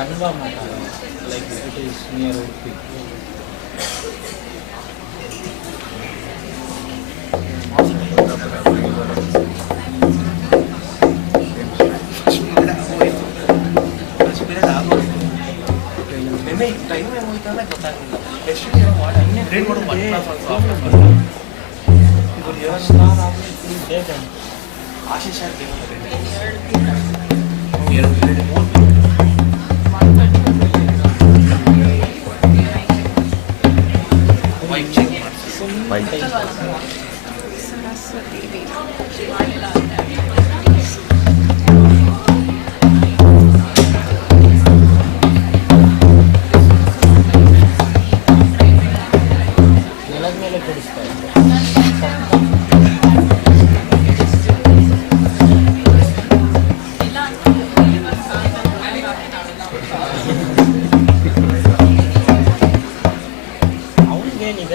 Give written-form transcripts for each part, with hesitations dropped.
Kanva Mata, like it is near Udupi.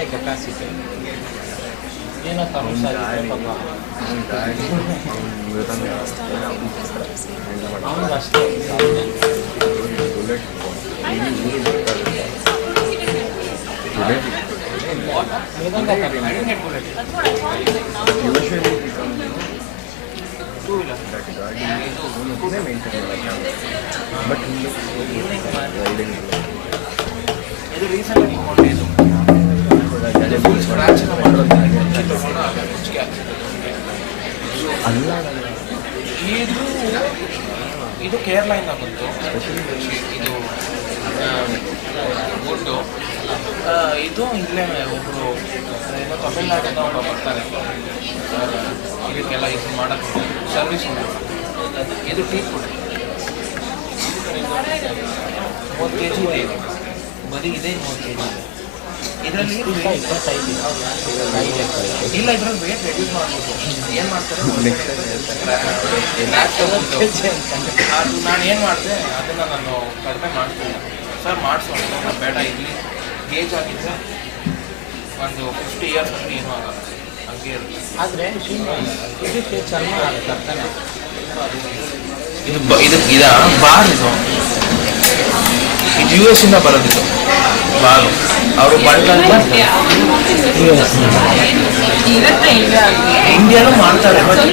Capacity. Yun ang tanong sa dito pa. Ang basta. ಇದು recent ಕೊಂಡೇದು full scratch ಇದು ಇದು ಕೇರಳದಿಂದ ಬಂತು ಇದು ಗುಡ್ಡು ಇದು ಇಲ್ಲೇ ಒಬ್ಬರು ಏನೋ ತಮಿಳ್ನಾಡಿಂದ ಒಬ್ಬ ಬರ್ತಾರೆ ಇದಕ್ಕೆಲ್ಲ ಇದು ಮಾಡೋಕ್ಕೆ ಸರ್ವಿಸ್ ಇದು ಟೀ ಫುಡ್ 30 kg ಇದೆ ಬರೀ ಇದೆ 30 kg ಇದರಲ್ಲಿ ಇಲ್ಲ ಇದ್ರಲ್ಲಿ ವೇಟ್ ರೆಡ್ಯೂಸ್ ಮಾಡ್ಬೋದು ಏನು ಮಾಡ್ತಾರೆ ಅದು ನಾನು ಏನು ಮಾಡಿದೆ ಅದನ್ನು ನಾನು ಕಡಿಮೆ ಮಾಡ್ತೀನಿ ಸರ್ ಮಾಡಿಸೋಣ ನಾನು ಬೇಡ ಇಲ್ಲಿ ಗೇಜ್ ಆಗಿದ್ದರೆ ಒಂದು 50 years ಅಂದರೆ ಏನೂ ಆಗಲ್ಲ ಹಂಗೆ ಇರುತ್ತೆ ಆದರೆ ಇದಕ್ಕೆ ಚರ್ಮ ಕರ್ತಾನೆ ಇದು ಇದಾ ಬಾರ್ ಇದು US ಇಂದ ಬರೋದಿತ್ತು ಬಾರು ಅವರು ಇಂಡಿಯಾನು ಮಾಡ್ತಾರೆ but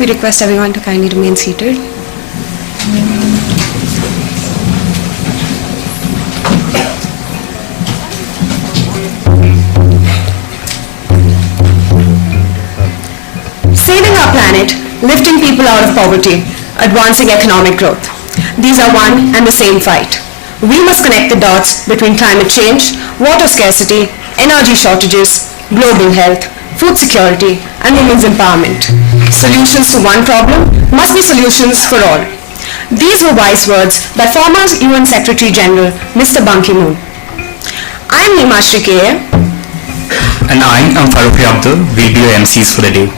We request everyone to kindly remain seated. Saving our planet, lifting people out of poverty, advancing economic growth. These are one and the same fight. We must connect the dots between climate change, water scarcity, energy shortages, global health, food security, and women's empowerment. Solutions to one problem must be solutions for all. These were wise words by former UN Secretary General Mr. Ban Ki-moon. I am Nima Shrikeye. And I am Faruqi Abdul, will be your MCs for the day.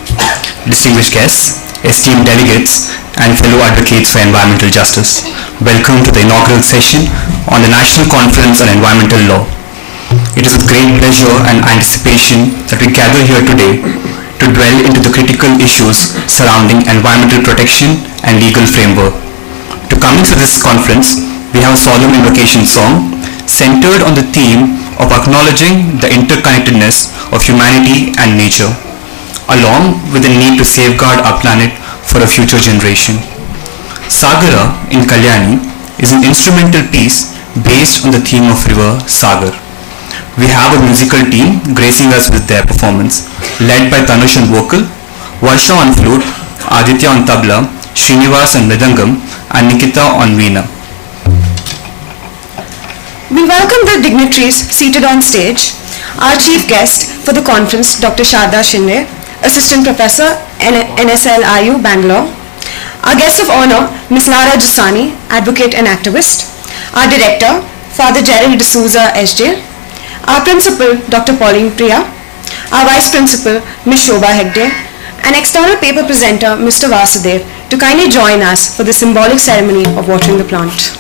Distinguished guests, esteemed delegates, and fellow advocates for environmental justice, welcome to the inaugural session on the National Conference on Environmental Law. It is with great pleasure and anticipation that we gather here today to dwell into the critical issues surrounding environmental protection and legal framework. To commence with this conference, we have a solemn invocation song centered on the theme of acknowledging the interconnectedness of humanity and nature, along with the need to safeguard our planet for a future generation. Sagara in Kalyani is an instrumental piece based on the theme of river Sagar. We have a musical team gracing us with their performance, led by Tanush on vocal, Varsha on flute, Aditya on tabla, Srinivas on mridangam, and Nikita on veena. We welcome the dignitaries seated on stage. Our chief guest for the conference, Dr. Sharda Shinde, Assistant Professor, NSLIU, Bangalore. Our guest of honor, Ms. Lara Jussani, Advocate and Activist. Our Director, Father Gerald D'Souza, SJ. Our Principal, Dr. Pauline Priya. Our Vice Principal, Ms. Shobha Hegde. And external paper presenter, Mr. Vasudev, to kindly join us for the symbolic ceremony of watering the plant.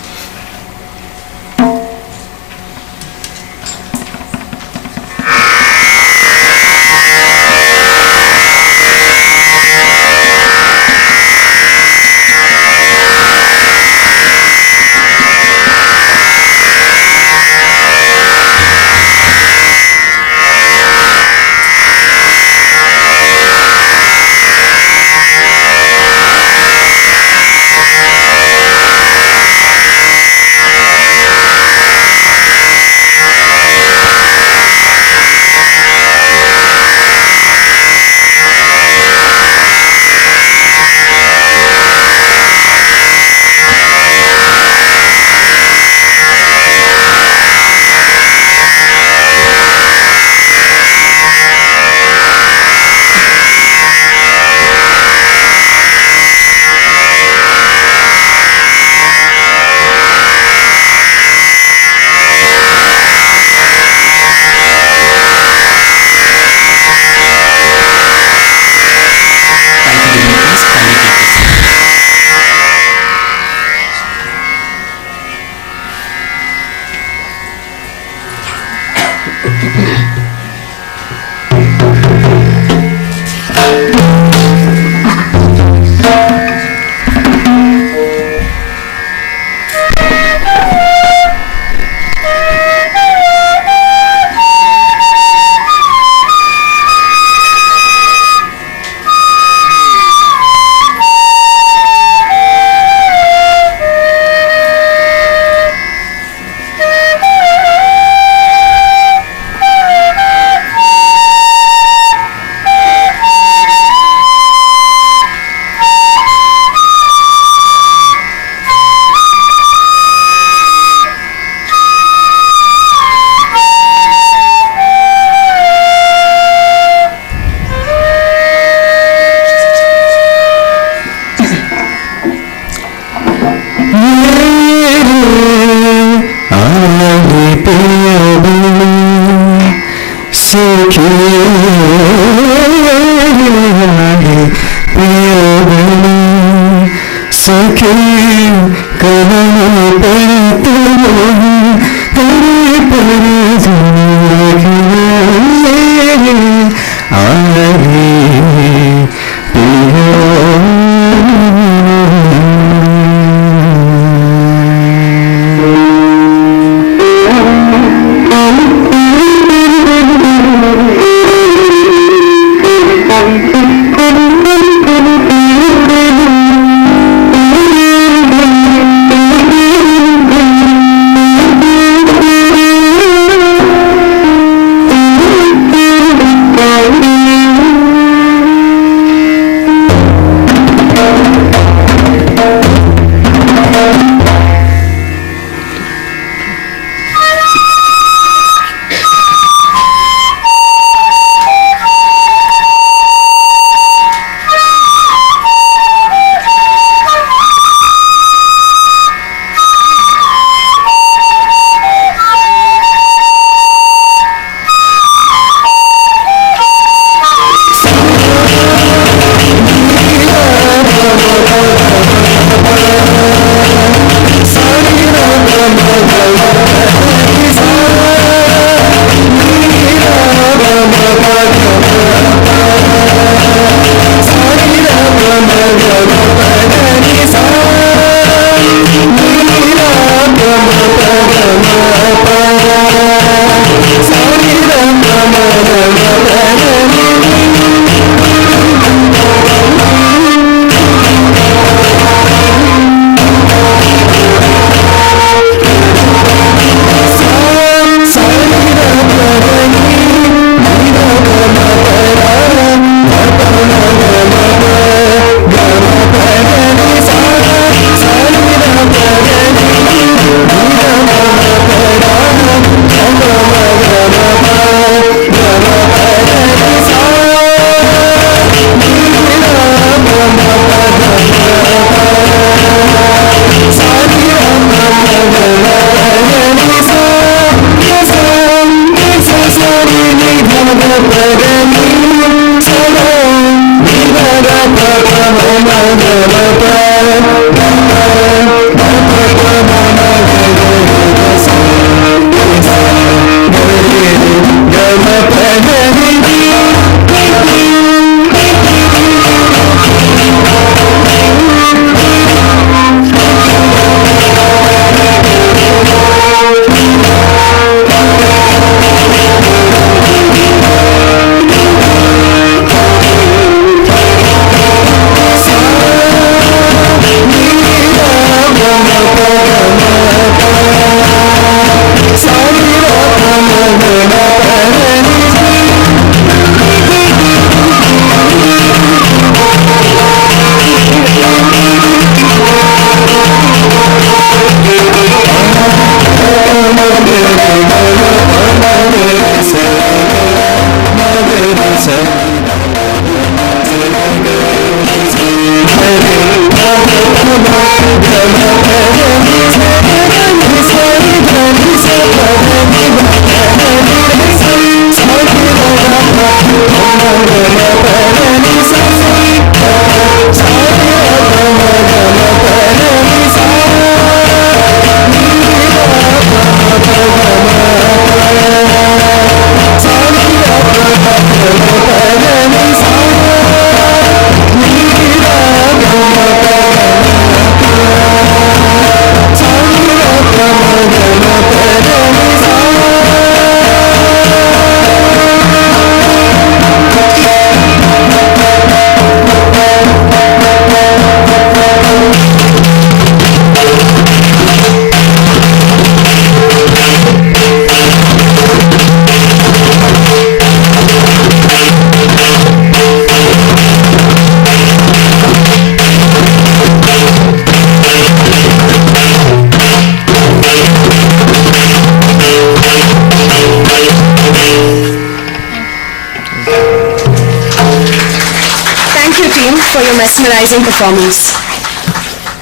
mesmerizing performance.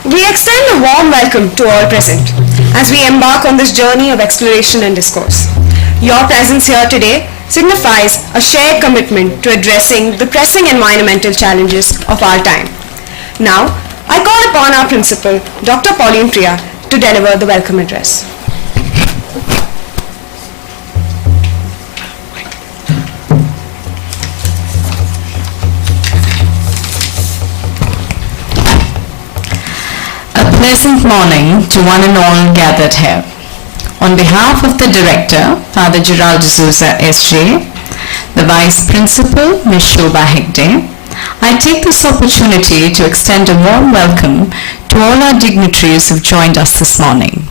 We extend a warm welcome to all present as we embark on this journey of exploration and discourse. Your presence here today signifies a shared commitment to addressing the pressing environmental challenges of our time. Now, I call upon our principal, Dr. Pauline Priya, to deliver the welcome address. A pleasant morning to one and all gathered here. On behalf of the Director, Father Gerald D'Souza, SJ, the Vice Principal, Ms. Shobha Hegde, I take this opportunity to extend a warm welcome to all our dignitaries who've joined us this morning.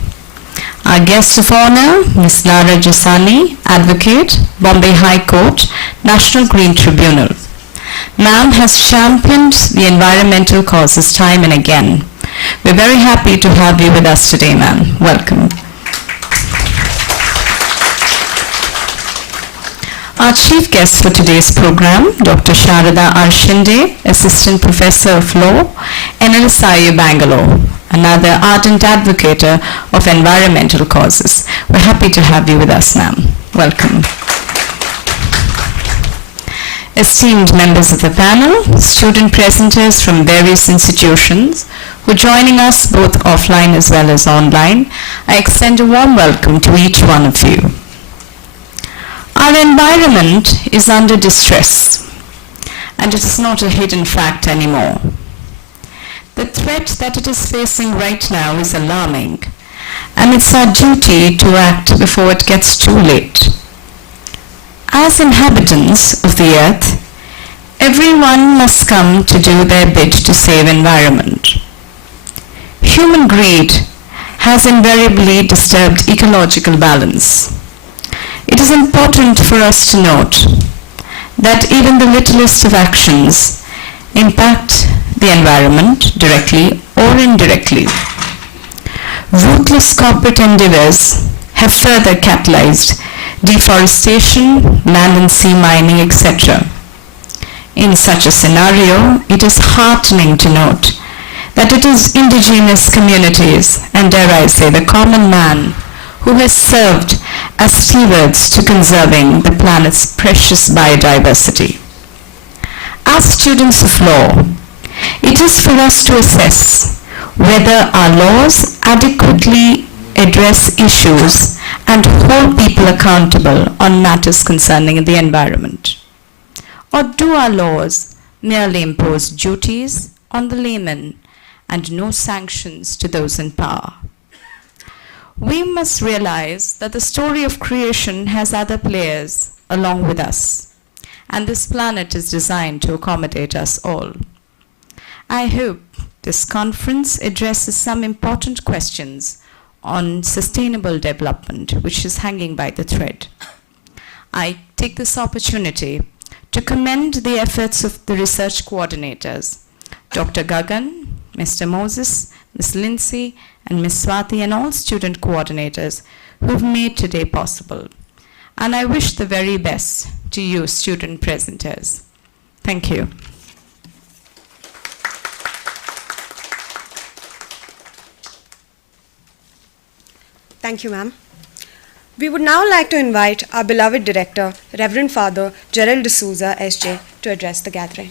Our guest of honor, Ms. Lara Jasani, Advocate, Bombay High Court, National Green Tribunal. Ma'am has championed the environmental causes time and again. We're very happy to have you with us today, ma'am. Welcome. Our chief guest for today's program, Dr. Sharada R. Shinde, Assistant Professor of Law, NLSIU Bangalore, another ardent advocate of environmental causes. We're happy to have you with us, ma'am. Welcome. Esteemed members of the panel, student presenters from various institutions who are joining us both offline as well as online, I extend a warm welcome to each one of you. Our environment is under distress, and it is not a hidden fact anymore. The threat that it is facing right now is alarming, and it's our duty to act before it gets too late. As inhabitants of the earth, everyone must come to do their bit to save environment. Human greed has invariably disturbed ecological balance. It is important for us to note that even the littlest of actions impact the environment directly or indirectly. Ruthless corporate endeavors have further catalyzed deforestation, land and sea mining, etc. In such a scenario, it is heartening to note that it is indigenous communities, and dare I say the common man, who has served as stewards to conserving the planet's precious biodiversity. As students of law, it is for us to assess whether our laws adequately address issues and hold people accountable on matters concerning the environment. Or do our laws merely impose duties on the layman and no sanctions to those in power? We must realize that the story of creation has other players along with us, and this planet is designed to accommodate us all. I hope this conference addresses some important questions on sustainable development, which is hanging by the thread. I take this opportunity to commend the efforts of the research coordinators, Dr. Gagan, Mr. Moses, Ms. Lindsay, and Ms. Swati, and all student coordinators who've made today possible. And I wish the very best to you, student presenters. Thank you. Thank you, ma'am. We would now like to invite our beloved director, Reverend Father Gerald D'Souza, SJ, to address the gathering.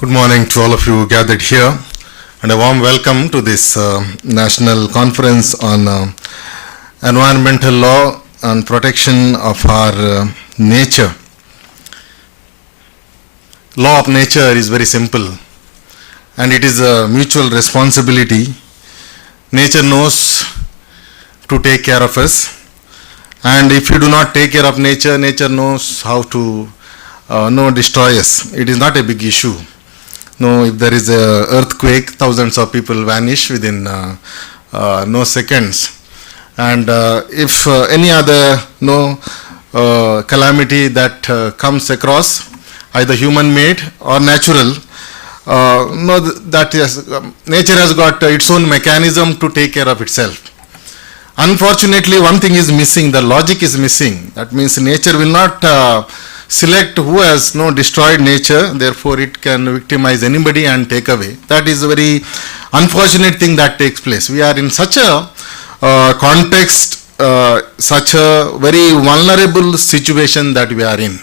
Good morning to all of you gathered here, and a warm welcome to this National Conference on Environmental Law and Protection of our Nature. Law of nature is very simple, and it is a mutual responsibility. Nature knows to take care of us, and if you do not take care of nature, nature knows how to destroy us. It is not a big issue. No, if there is an earthquake, thousands of people vanish within no seconds. And if any other calamity that comes across, either human-made or natural, no, that is, nature has got its own mechanism to take care of itself. Unfortunately, one thing is missing, the logic is missing. That means nature will not select who has destroyed nature, therefore it can victimize anybody and take away. That is a very unfortunate thing that takes place. We are in such a context, such a very vulnerable situation that we are in.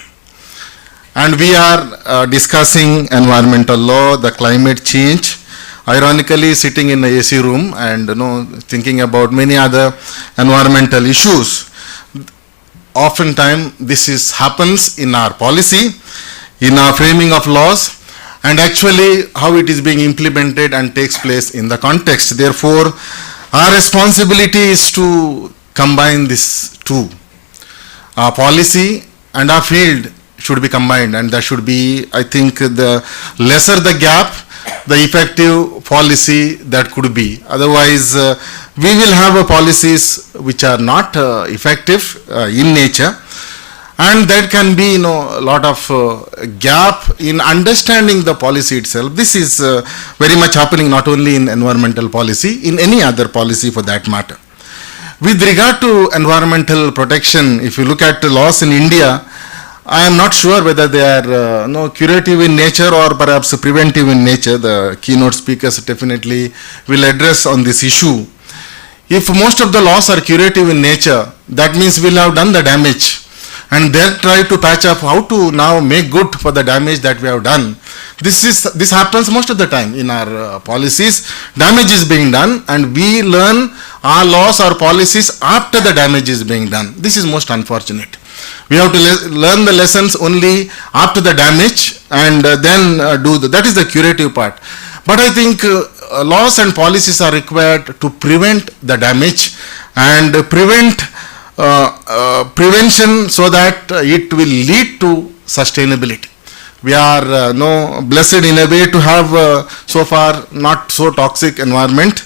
And we are discussing environmental law, the climate change, ironically sitting in an AC room and thinking about many other environmental issues. Oftentimes this happens in our policy, in our framing of laws, and actually how it is being implemented and takes place in the context. Therefore, our responsibility is to combine these two. Our policy and our field should be combined, and that should be, I think, the lesser the gap, the effective policy that could be. Otherwise, we will have policies which are not effective in nature, and that can be a lot of gap in understanding the policy itself. This is very much happening not only in environmental policy, in any other policy for that matter. With regard to environmental protection, if you look at the laws in India, I am not sure whether they are curative in nature or perhaps preventive in nature. The keynote speakers definitely will address on this issue. If most of the laws are curative in nature, that means we'll have done the damage and then try to patch up how to now make good for the damage that we have done. This happens most of the time in our policies. Damage is being done and we learn our laws or policies after the damage is being done. This is most unfortunate. We have to learn the lessons only after the damage and then that is the curative part. But I think laws and policies are required to prevent the damage and prevent prevention so that it will lead to sustainability. We are blessed in a way to have so far not so toxic environment.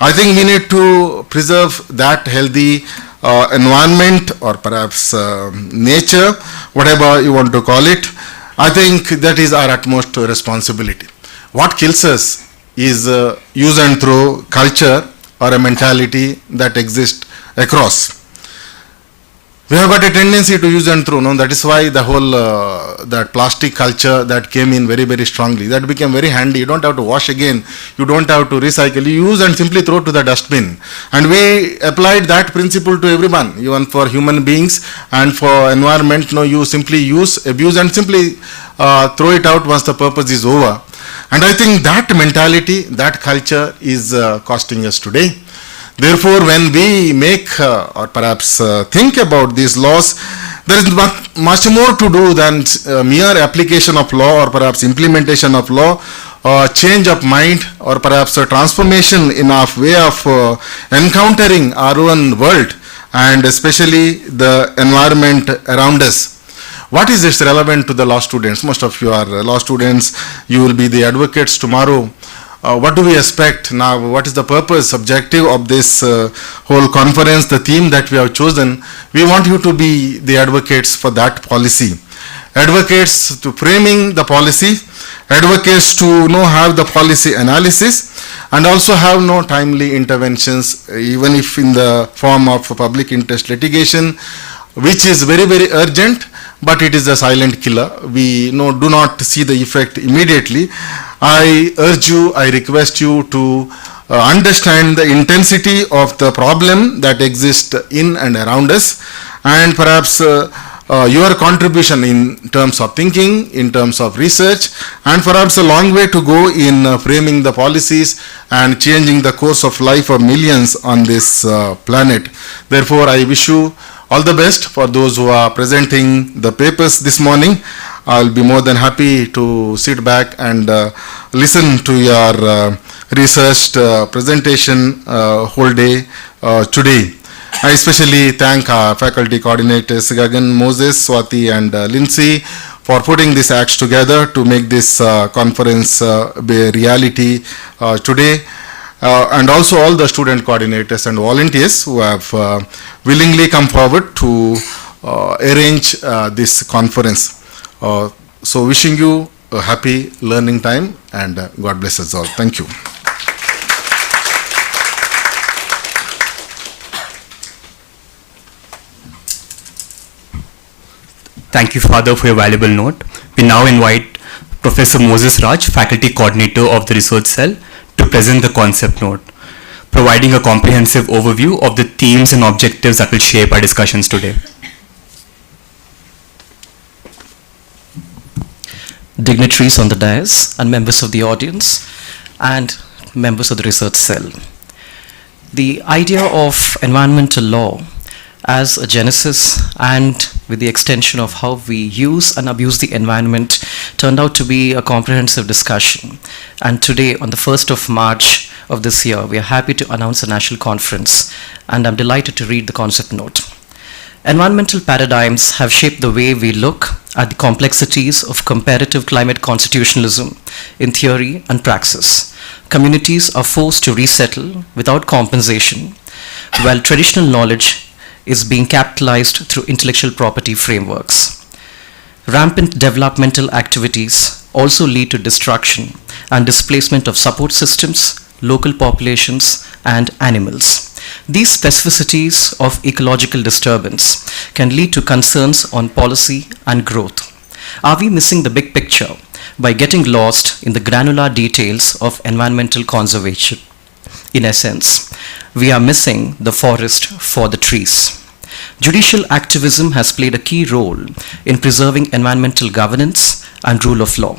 I think we need to preserve that healthy environment or perhaps nature, whatever you want to call it. I think that is our utmost responsibility. What kills us is use and throw culture or a mentality that exists across. We have got a tendency to use and throw. That is why the whole that plastic culture that came in very, very strongly. That became very handy. You don't have to wash again. You don't have to recycle. You use and simply throw to the dustbin. And we applied that principle to everyone, even for human beings and for environment. You simply use, abuse, and simply throw it out once the purpose is over. And I think that mentality, that culture is costing us today. Therefore, when we make or perhaps think about these laws, there is much more to do than mere application of law or perhaps implementation of law, change of mind or perhaps a transformation in our way of encountering our own world and especially the environment around us. What is this relevant to the law students? Most of you are law students. You will be the advocates tomorrow. What do we expect now? What is the purpose, objective of this whole conference, the theme that we have chosen? We want you to be the advocates for that policy. Advocates to framing the policy, advocates to have the policy analysis, and also have timely interventions, even if in the form of public interest litigation, which is very, very urgent, but it is a silent killer. We do not see the effect immediately. I urge you, I request you to understand the intensity of the problem that exists in and around us, and perhaps your contribution in terms of thinking, in terms of research, and perhaps a long way to go in framing the policies and changing the course of life of millions on this planet. Therefore, I wish you all the best for those who are presenting the papers this morning. I'll be more than happy to sit back and listen to your researched presentation whole day today. I especially thank our faculty coordinators Gagan, Moses, Swati and Lindsay for putting these acts together to make this conference be a reality today. And also all the student coordinators and volunteers who have willingly come forward to arrange this conference. So wishing you a happy learning time, and God bless us all. Thank you. Thank you, Father, for your valuable note. We now invite Professor Moses Raj, Faculty Coordinator of the Research Cell, to present the concept note, providing a comprehensive overview of the themes and objectives that will shape our discussions today. Dignitaries on the dais and members of the audience and members of the research cell. The idea of environmental law as a genesis and with the extension of how we use and abuse the environment turned out to be a comprehensive discussion. And today, on the 1st of March of this year, we are happy to announce a national conference, and I'm delighted to read the concept note. Environmental paradigms have shaped the way we look at the complexities of comparative climate constitutionalism in theory and praxis. Communities are forced to resettle without compensation, while traditional knowledge is being capitalized through intellectual property frameworks. Rampant developmental activities also lead to destruction and displacement of support systems, local populations, and animals. These specificities of ecological disturbance can lead to concerns on policy and growth. Are we missing the big picture by getting lost in the granular details of environmental conservation? In essence, we are missing the forest for the trees. Judicial activism has played a key role in preserving environmental governance and rule of law.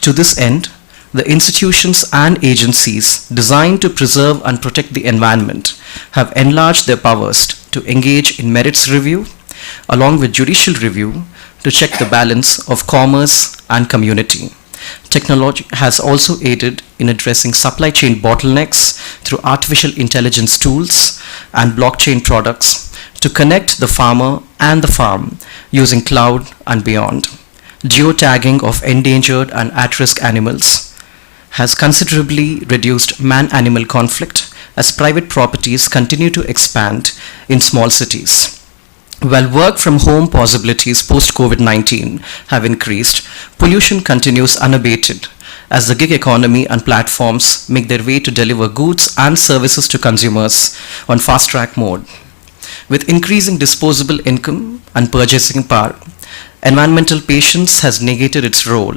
To this end, the institutions and agencies designed to preserve and protect the environment have enlarged their powers to engage in merits review, along with judicial review, to check the balance of commerce and community. Technology has also aided in addressing supply chain bottlenecks through artificial intelligence tools and blockchain products to connect the farmer and the farm using cloud and beyond. Geotagging of endangered and at-risk animals has considerably reduced man-animal conflict as private properties continue to expand in small cities. While work from home possibilities post-COVID-19 have increased, pollution continues unabated as the gig economy and platforms make their way to deliver goods and services to consumers on fast-track mode. With increasing disposable income and purchasing power, environmental patience has negated its role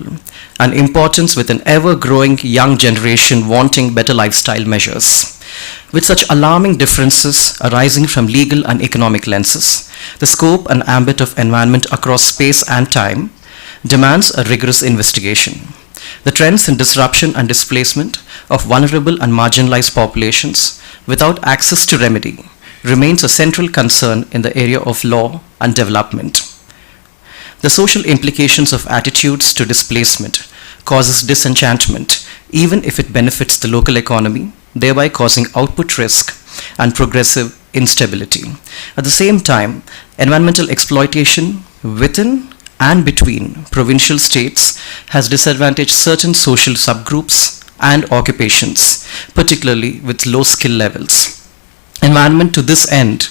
and importance with an ever-growing young generation wanting better lifestyle measures. With such alarming differences arising from legal and economic lenses, the scope and ambit of environment across space and time demands a rigorous investigation. The trends in disruption and displacement of vulnerable and marginalized populations without access to remedy remains a central concern in the area of law and development. The social implications of attitudes to displacement causes disenchantment, even if it benefits the local economy, thereby causing output risk and progressive instability. At the same time, environmental exploitation within and between provincial states has disadvantaged certain social subgroups and occupations, particularly with low skill levels. Environment to this end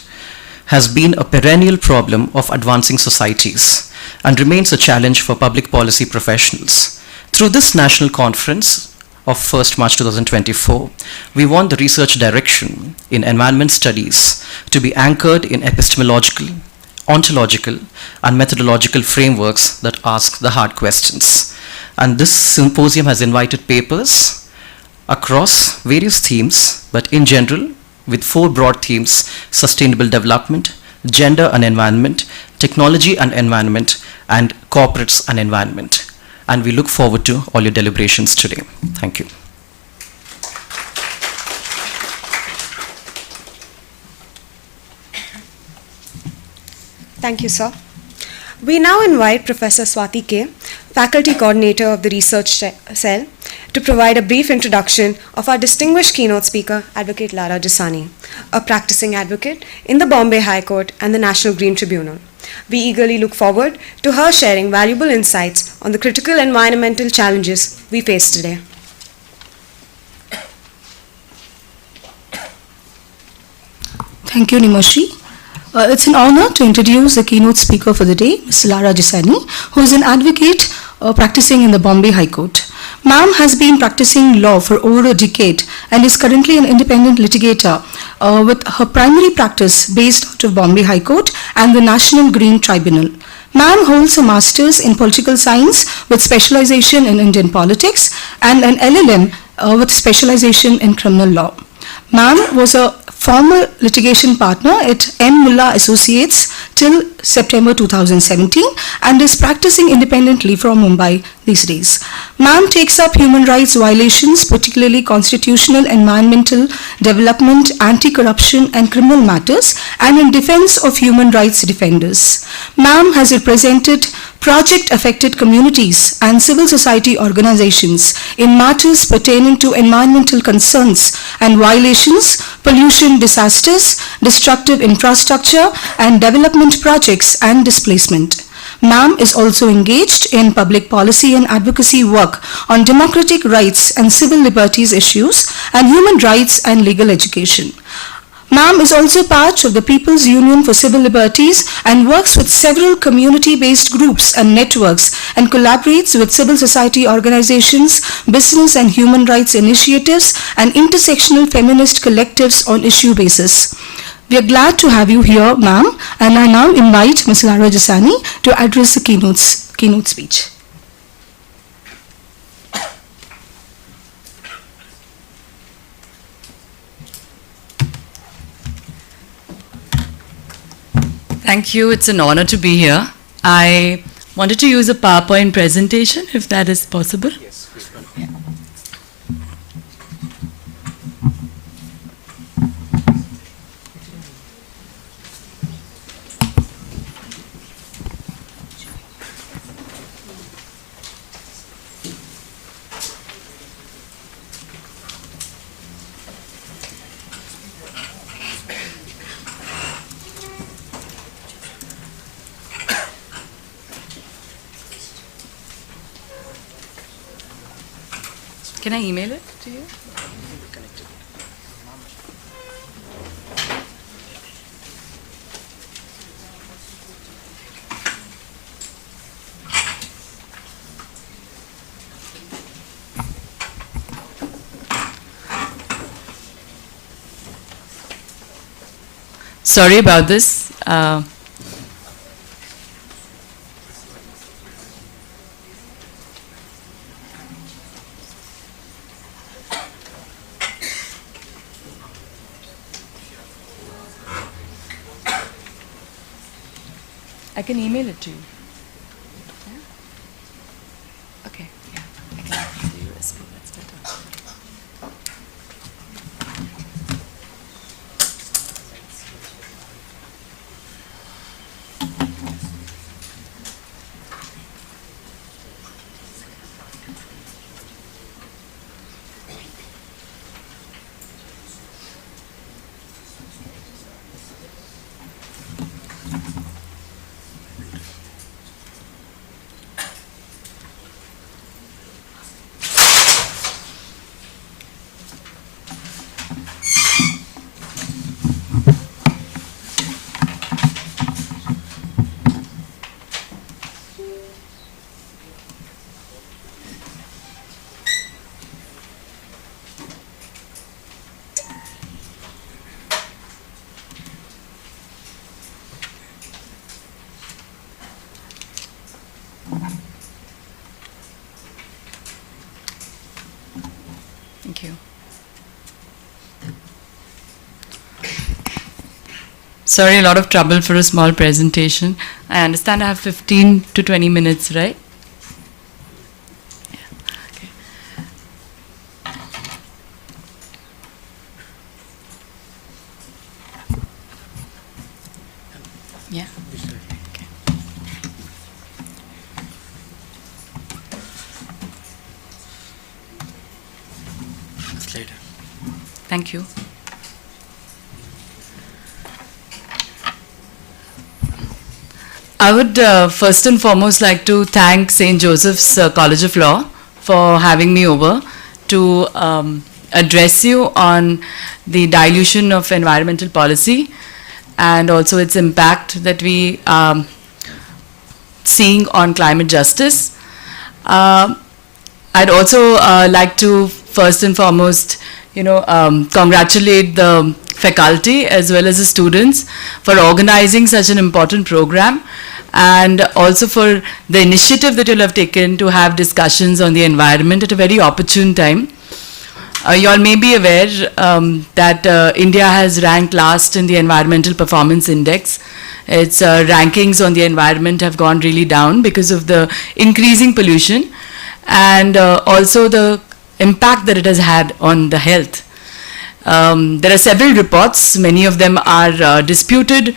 has been a perennial problem of advancing societies and remains a challenge for public policy professionals. Through this national conference of 1st March 2024, we want the research direction in environment studies to be anchored in epistemological, ontological, and methodological frameworks that ask the hard questions. And this symposium has invited papers across various themes, but in general, with 4 broad themes: sustainable development, gender and environment, technology and environment, and corporates and environment. And we look forward to all your deliberations today. Thank you. Thank you, sir. We now invite Professor Swati K, Faculty Coordinator of the Research Cell, to provide a brief introduction of our distinguished keynote speaker, Advocate Lara Jasani, a practicing advocate in the Bombay High Court and the National Green Tribunal. We eagerly look forward to her sharing valuable insights on the critical environmental challenges we face today. Thank you, Nimoshi. It's an honor to introduce the keynote speaker for the day, Ms. Lara Jasani, who is an advocate practicing in the Bombay High Court. Ma'am has been practicing law for over a decade and is currently an independent litigator with her primary practice based out of Bombay High Court and the National Green Tribunal. Ma'am holds a master's in political science with specialization in Indian politics and an LLM with specialization in criminal law. Ma'am was a former litigation partner at M. Mullah Associates till September 2017 and is practicing independently from Mumbai these days. Ma'am takes up human rights violations, particularly constitutional, environmental, development, anti-corruption and criminal matters, and in defense of human rights defenders. Ma'am has represented project-affected communities and civil society organizations in matters pertaining to environmental concerns and violations, pollution, disasters, destructive infrastructure, and development projects and displacement. Ma'am is also engaged in public policy and advocacy work on democratic rights and civil liberties issues and human rights and legal education. Ma'am is also part of the People's Union for Civil Liberties and works with several community-based groups and networks and collaborates with civil society organizations, business and human rights initiatives, and intersectional feminist collectives on issue basis. We are glad to have you here, ma'am, and I now invite Ms. Lara Jasani to address the keynote speech. Thank you. It's an honor to be here. I wanted to use a PowerPoint presentation, if that is possible. Yes, please. Yeah. Can I email it to you? Sorry about this. I can email it to you. Yeah? Okay, yeah. I can use the USB, that's better. Thank you. Sorry, a lot of trouble for a small presentation. I understand I have 15 to 20 minutes, right? Yeah. Okay. Yeah. Okay. Later. Thank you. I would first and foremost like to thank St. Joseph's College of Law for having me over to address you on the dilution of environmental policy and also its impact that we seeing on climate justice. I'd also like to first and foremost, congratulate the faculty as well as the students for organizing such an important program, and also for the initiative that you'll have taken to have discussions on the environment at a very opportune time. You all may be aware that India has ranked last in the Environmental Performance Index. Its rankings on the environment have gone really down because of the increasing pollution and also the impact that it has had on the health. There are several reports, many of them are disputed,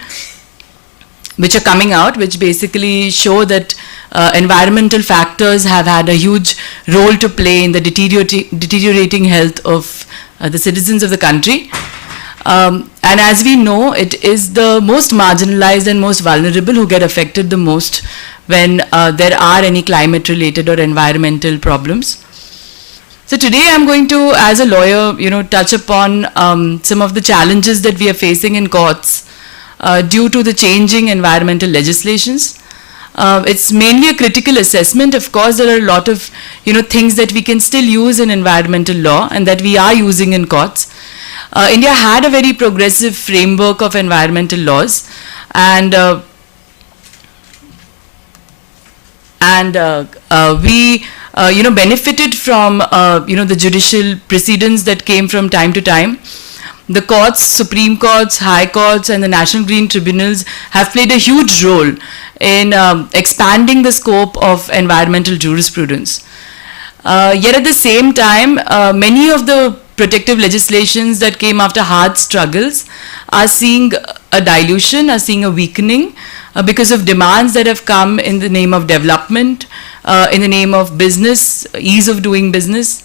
which are coming out, which basically show that environmental factors have had a huge role to play in the deteriorating health of the citizens of the country. And as we know, it is the most marginalized and most vulnerable who get affected the most when there are any climate-related or environmental problems. So today I'm going to, as a lawyer, touch upon some of the challenges that we are facing in courts due to the changing environmental legislations. It's mainly a critical assessment. Of course, there are a lot of things that we can still use in environmental law and that we are using in courts. India had a very progressive framework of environmental laws, and we benefited from the judicial precedents that came from time to time. The courts, Supreme Courts, High Courts, and the National Green Tribunals have played a huge role in expanding the scope of environmental jurisprudence. Yet at the same time, many of the protective legislations that came after hard struggles are seeing a dilution, are seeing a weakening because of demands that have come in the name of development, in the name of business, ease of doing business,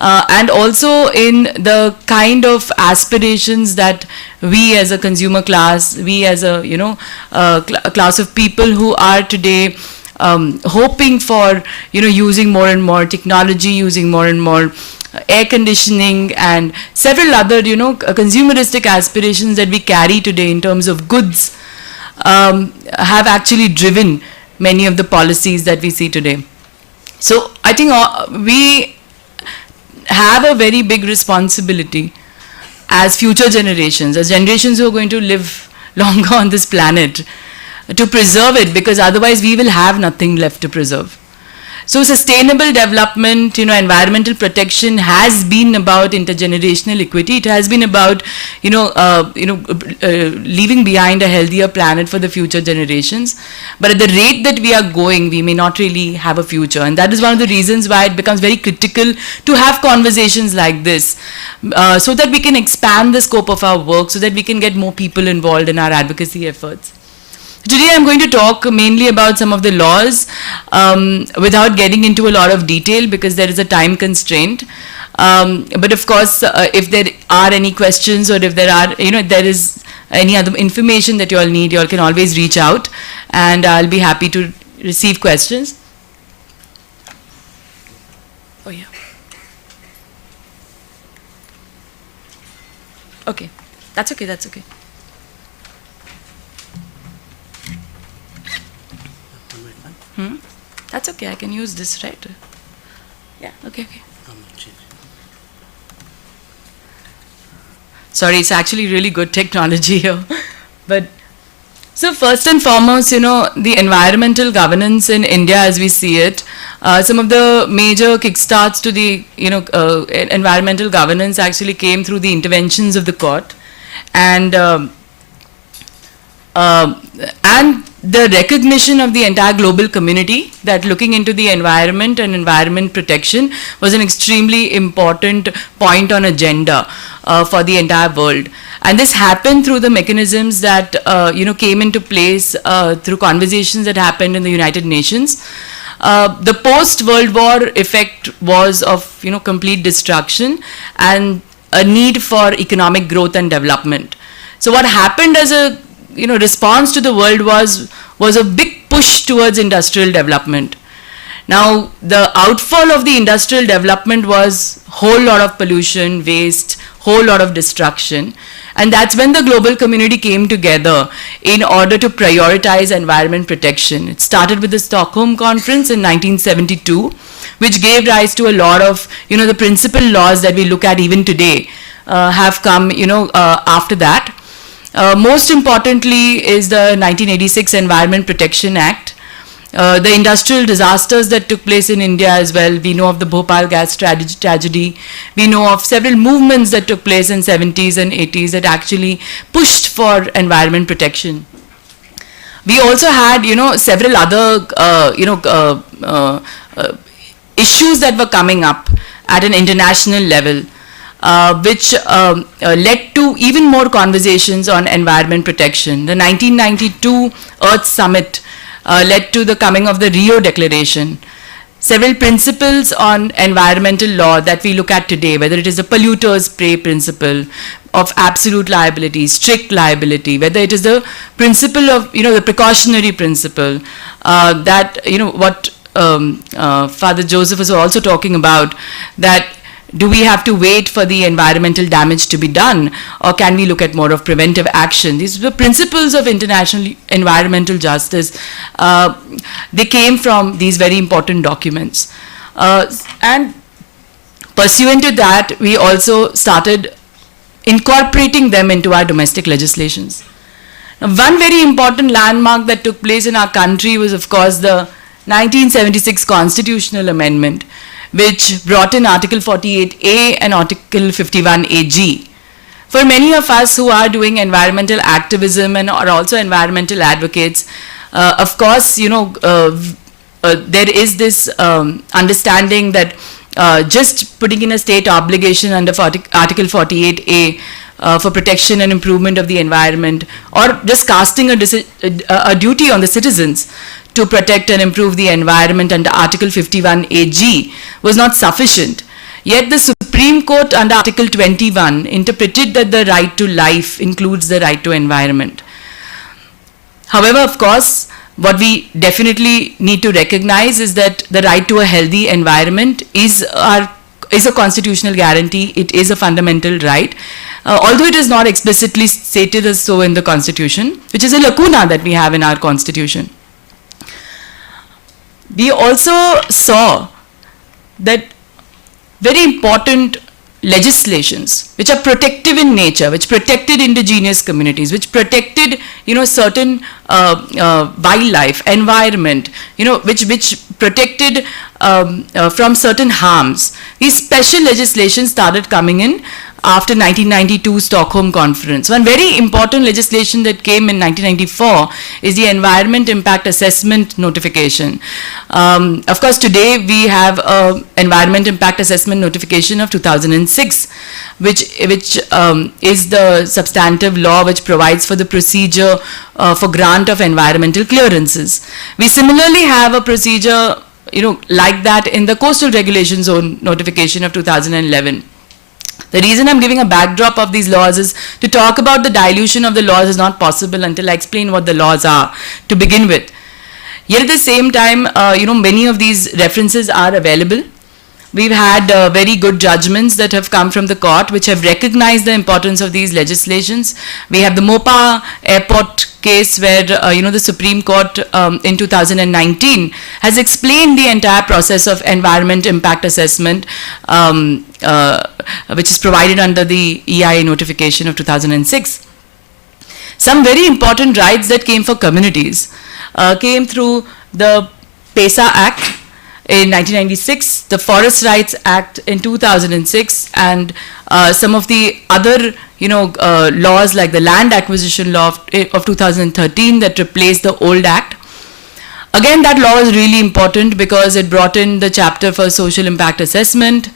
and also in the kind of aspirations that we as a consumer class, we as a a class of people who are today hoping for using more and more technology, using more and more air conditioning and several other consumeristic aspirations that we carry today in terms of goods, have actually driven many of the policies that we see today. So I think we have a very big responsibility as future generations, as generations who are going to live longer on this planet, to preserve it, because otherwise we will have nothing left to preserve. So sustainable development, environmental protection has been about intergenerational equity. It has been about, leaving behind a healthier planet for the future generations. But at the rate that we are going, we may not really have a future. And that is one of the reasons why it becomes very critical to have conversations like this, so that we can expand the scope of our work, so that we can get more people involved in our advocacy efforts. Today I'm going to talk mainly about some of the laws without getting into a lot of detail because there is a time constraint. But of course, if there are any questions or if there are, there is any other information that you all need, you all can always reach out and I'll be happy to receive questions. Oh yeah. Okay, that's okay, that's okay. That's okay, I can use this, right? Yeah, okay. Sorry, it's actually really good technology here. But so first and foremost, the environmental governance in India as we see it, some of the major kickstarts to the environmental governance actually came through the interventions of the court, and the recognition of the entire global community that looking into the environment and environment protection was an extremely important point on agenda for the entire world. And this happened through the mechanisms that came into place through conversations that happened in the United Nations. The post-World War effect was of complete destruction and a need for economic growth and development. So what happened as a response to the world was a big push towards industrial development. Now, the outfall of the industrial development was whole lot of pollution, waste, whole lot of destruction. And that's when the global community came together in order to prioritize environment protection. It started with the Stockholm Conference in 1972, which gave rise to a lot of, the principal laws that we look at even today have come, after that. Most importantly is the 1986 Environment Protection Act. The industrial disasters that took place in India as well. We know of the Bhopal gas tragedy. We know of several movements that took place in 70s and 80s that actually pushed for environment protection. We also had, several other, issues that were coming up at an international level, which led to even more conversations on environment protection. The 1992 Earth Summit led to the coming of the Rio Declaration. Several principles on environmental law that we look at today, whether it is the polluters pay principle of absolute liability, strict liability, whether it is the principle of, the precautionary principle, that, what Father Joseph was also talking about, that do we have to wait for the environmental damage to be done, or can we look at more of preventive action? These were principles of international environmental justice. They came from these very important documents. And pursuant to that, we also started incorporating them into our domestic legislations. Now, one very important landmark that took place in our country was, of course, the 1976 Constitutional Amendment, which brought in Article 48A and Article 51AG. For many of us who are doing environmental activism and are also environmental advocates, of course, there is this understanding that just putting in a state obligation under Article 48A for protection and improvement of the environment, or just casting a duty on the citizens to protect and improve the environment under Article 51AG was not sufficient. Yet the Supreme Court under Article 21 interpreted that the right to life includes the right to environment. However, of course, what we definitely need to recognize is that the right to a healthy environment is a constitutional guarantee. It is a fundamental right. Although it is not explicitly stated as so in the Constitution, which is a lacuna that we have in our Constitution. We also saw that very important legislations which are protective in nature, which protected indigenous communities, which protected, certain wildlife, environment, which protected from certain harms. These special legislations started coming in after 1992 Stockholm Conference. One very important legislation that came in 1994 is the Environment Impact Assessment Notification. Of course, today we have an Environment Impact Assessment Notification of 2006, which is the substantive law which provides for the procedure for grant of environmental clearances. We similarly have a procedure, like that in the Coastal Regulation Zone Notification of 2011. The reason I'm giving a backdrop of these laws is to talk about the dilution of the laws is not possible until I explain what the laws are to begin with. Yet at the same time, many of these references are available. We've had very good judgments that have come from the court which have recognized the importance of these legislations. We have the Mopa Airport case where, the Supreme Court in 2019 has explained the entire process of environment impact assessment, which is provided under the EIA notification of 2006. Some very important rights that came for communities came through the PESA Act in 1996, the Forest Rights Act in 2006, and some of the other laws like the Land Acquisition Law of 2013 that replaced the old act. Again, that law is really important because it brought in the chapter for social impact assessment.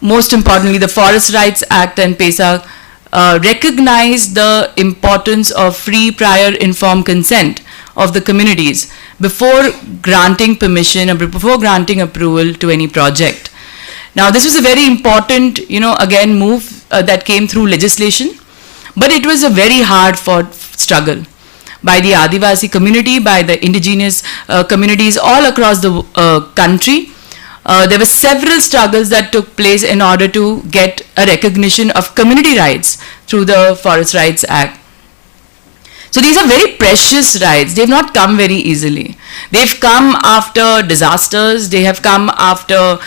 Most importantly, the Forest Rights Act and PESA recognized the importance of free, prior, informed consent of the communities before granting permission or before granting approval to any project. Now, this was a very important, again, move that came through legislation, but it was a very hard-fought struggle by the Adivasi community, by the indigenous communities all across the country. There were several struggles that took place in order to get a recognition of community rights through the Forest Rights Act. So these are very precious rights. They've not come very easily. They've come after disasters. They have come after,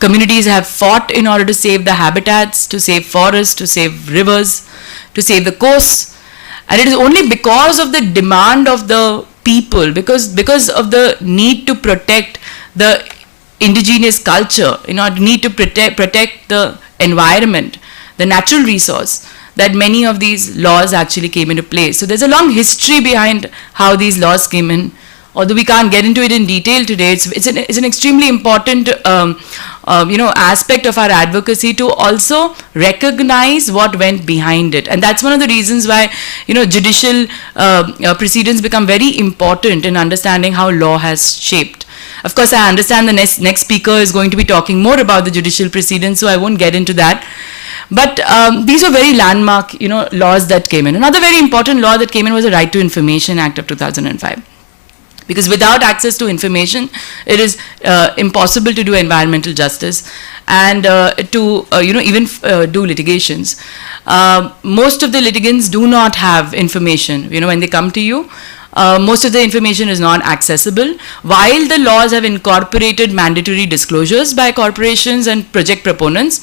communities have fought in order to save the habitats, to save forests, to save rivers, to save the coasts. And it is only because of the demand of the people, because of the need to protect the indigenous culture, need to protect the environment, the natural resource, that many of these laws actually came into place. So there's a long history behind how these laws came in. Although we can't get into it in detail today, it's an extremely important aspect of our advocacy to also recognize what went behind it. And that's one of the reasons why judicial precedents become very important in understanding how law has shaped. Of course, I understand the next speaker is going to be talking more about the judicial precedents, so I won't get into that. But these were very landmark, laws that came in. Another very important law that came in was the Right to Information Act of 2005. Because without access to information, it is impossible to do environmental justice and to even do litigations. Most of the litigants do not have information. When they come to you, most of the information is not accessible. While the laws have incorporated mandatory disclosures by corporations and project proponents,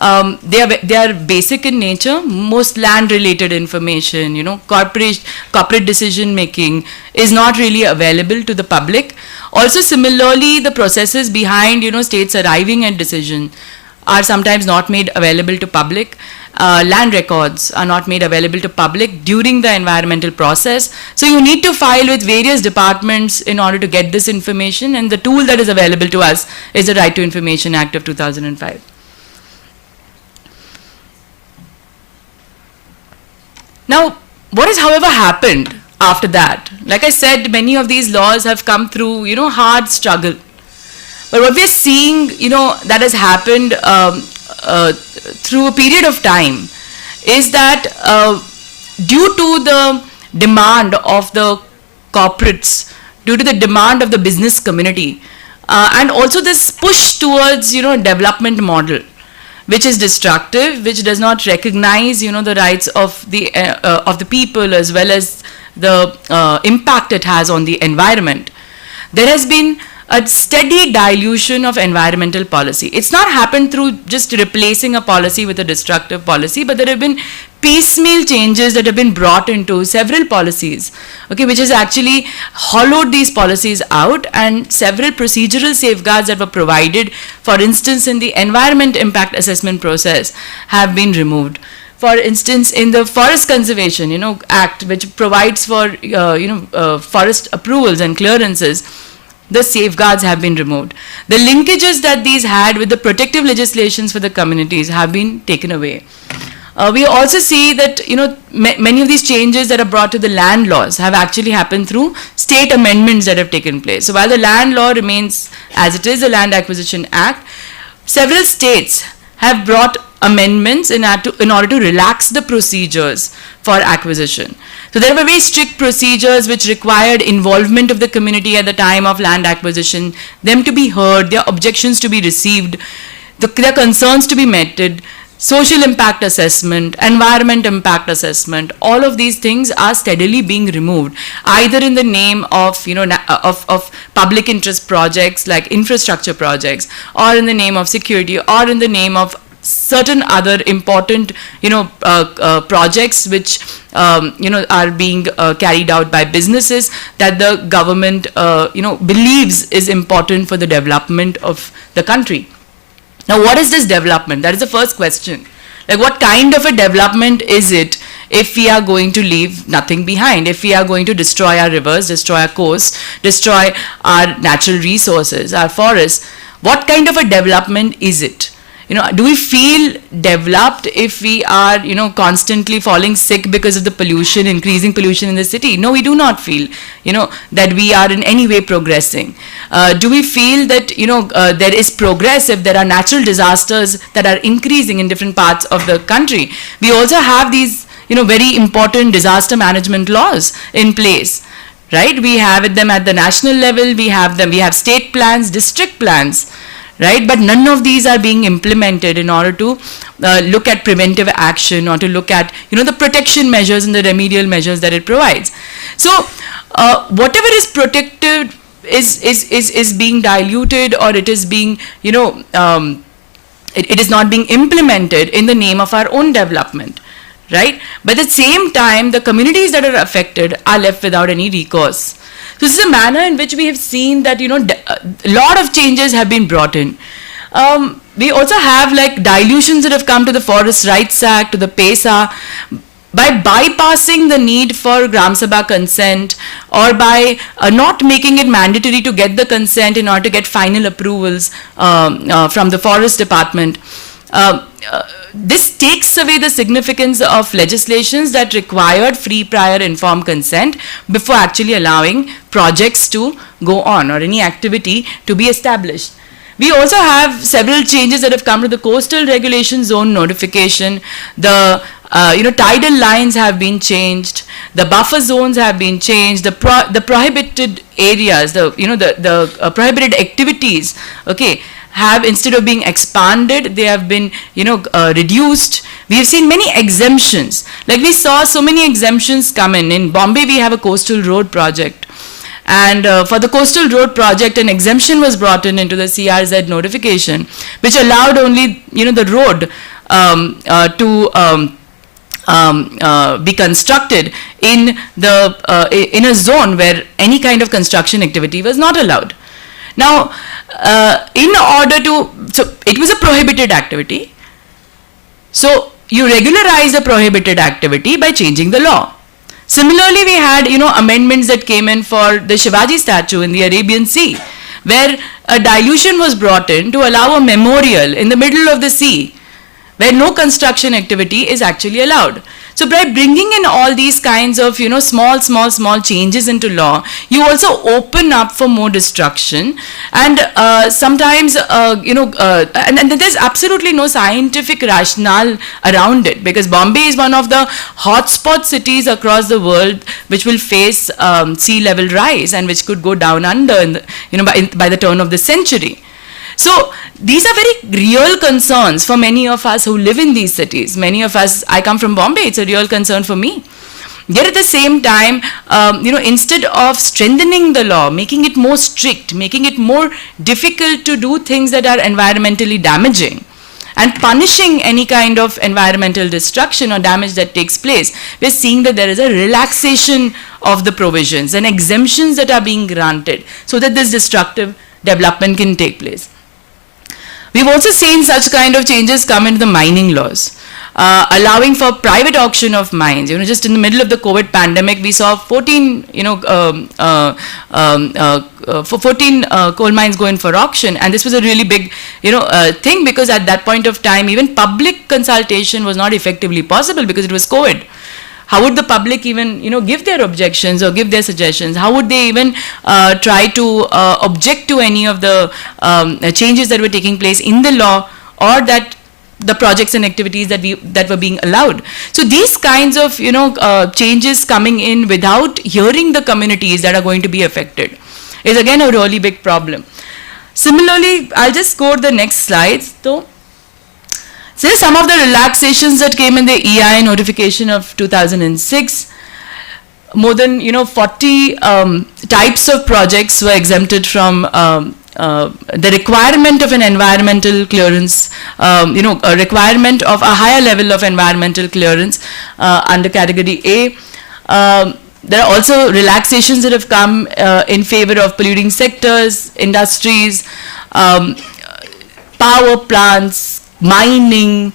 they are basic in nature. Most land-related information, corporate decision-making is not really available to the public. Also, similarly, the processes behind, states arriving at decision are sometimes not made available to public. Land records are not made available to public during the environmental process. So you need to file with various departments in order to get this information, and the tool that is available to us is the Right to Information Act of 2005. Now, what has, however, happened after that? Like I said, many of these laws have come through, hard struggle. But what we're seeing, that has happened through a period of time is that due to the demand of the corporates, due to the demand of the business community, and also this push towards, development model, which is destructive, which does not recognize, the rights of the people as well as the impact it has on the environment. There has been a steady dilution of environmental policy. It's not happened through just replacing a policy with a destructive policy, but there have been piecemeal changes that have been brought into several policies, which has actually hollowed these policies out, and several procedural safeguards that were provided, for instance, in the environment impact assessment process, have been removed. For instance, in the Forest Conservation, Act, which provides for, forest approvals and clearances, the safeguards have been removed. The linkages that these had with the protective legislations for the communities have been taken away. We also see that many of these changes that are brought to the land laws have actually happened through state amendments that have taken place. So while the land law remains as it is, the Land Acquisition Act, several states have brought amendments in order to relax the procedures for acquisition. So there were very strict procedures which required involvement of the community at the time of land acquisition, them to be heard, their objections to be received, their concerns to be met, social impact assessment, environment impact assessment. All of these things are steadily being removed, either in the name of of public interest projects like infrastructure projects, or in the name of security, or in the name of certain other important projects which are being carried out by businesses that the government believes is important for the development of the country. Now, what is this development? That is the first question. Like, what kind of a development is it if we are going to leave nothing behind? If we are going to destroy our rivers, destroy our coasts, destroy our natural resources, our forests, what kind of a development is it? Do we feel developed if we are, constantly falling sick because of the pollution, increasing pollution in the city? No, we do not feel, that we are in any way progressing. Do we feel that, there is progress if there are natural disasters that are increasing in different parts of the country? We also have these, very important disaster management laws in place. right? We have them at the national level, we have state plans, district plans, right? But none of these are being implemented in order to look at preventive action or to look at, the protection measures and the remedial measures that it provides. So whatever is protected is being diluted, or it is being, it is not being implemented in the name of our own development, right? But at the same time, the communities that are affected are left without any recourse. So this is a manner in which we have seen that, a lot of changes have been brought in. We also have like dilutions that have come to the Forest Rights Act, to the PESA, by bypassing the need for Gram Sabha consent, or by not making it mandatory to get the consent in order to get final approvals from the Forest Department. This takes away the significance of legislations that required free, prior, informed consent before actually allowing projects to go on or any activity to be established. We also have several changes that have come to the coastal regulation zone notification. The tidal lines have been changed. The buffer zones have been changed. The prohibited areas, the prohibited activities, okay, have, instead of being expanded, they have been, reduced. We have seen many exemptions. Like we saw so many exemptions come in. In Bombay, we have a coastal road project. And for the coastal road project, an exemption was brought into the CRZ notification, which allowed only, the road to be constructed in a zone where any kind of construction activity was not allowed. Now, so it was a prohibited activity. So you regularize a prohibited activity by changing the law. Similarly, we had, amendments that came in for the Shivaji statue in the Arabian Sea, where a dilution was brought in to allow a memorial in the middle of the sea, where no construction activity is actually allowed. So by bringing in all these kinds of, small changes into law, you also open up for more destruction. And sometimes, and there's absolutely no scientific rationale around it, because Bombay is one of the hotspot cities across the world which will face sea level rise and which could go down under, by the turn of the century. So these are very real concerns for many of us who live in these cities. Many of us, I come from Bombay, it's a real concern for me. Yet at the same time, instead of strengthening the law, making it more strict, making it more difficult to do things that are environmentally damaging, and punishing any kind of environmental destruction or damage that takes place, we're seeing that there is a relaxation of the provisions and exemptions that are being granted so that this destructive development can take place. We've also seen such kind of changes come into the mining laws, allowing for private auction of mines. Just in the middle of the COVID pandemic, we saw 14, 14 coal mines going for auction, and this was a really big, thing, because at that point of time, even public consultation was not effectively possible because it was COVID. How would the public even, give their objections or give their suggestions? How would they even try to object to any of the changes that were taking place in the law, or that the projects and activities that were being allowed? So these kinds of, changes coming in without hearing the communities that are going to be affected is again a really big problem. Similarly, I'll just go to the next slides. So some of the relaxations that came in the EI notification of 2006. More than 40 types of projects were exempted from the requirement of an environmental clearance, a requirement of a higher level of environmental clearance under category A. There are also relaxations that have come in favor of polluting sectors, industries, power plants, mining,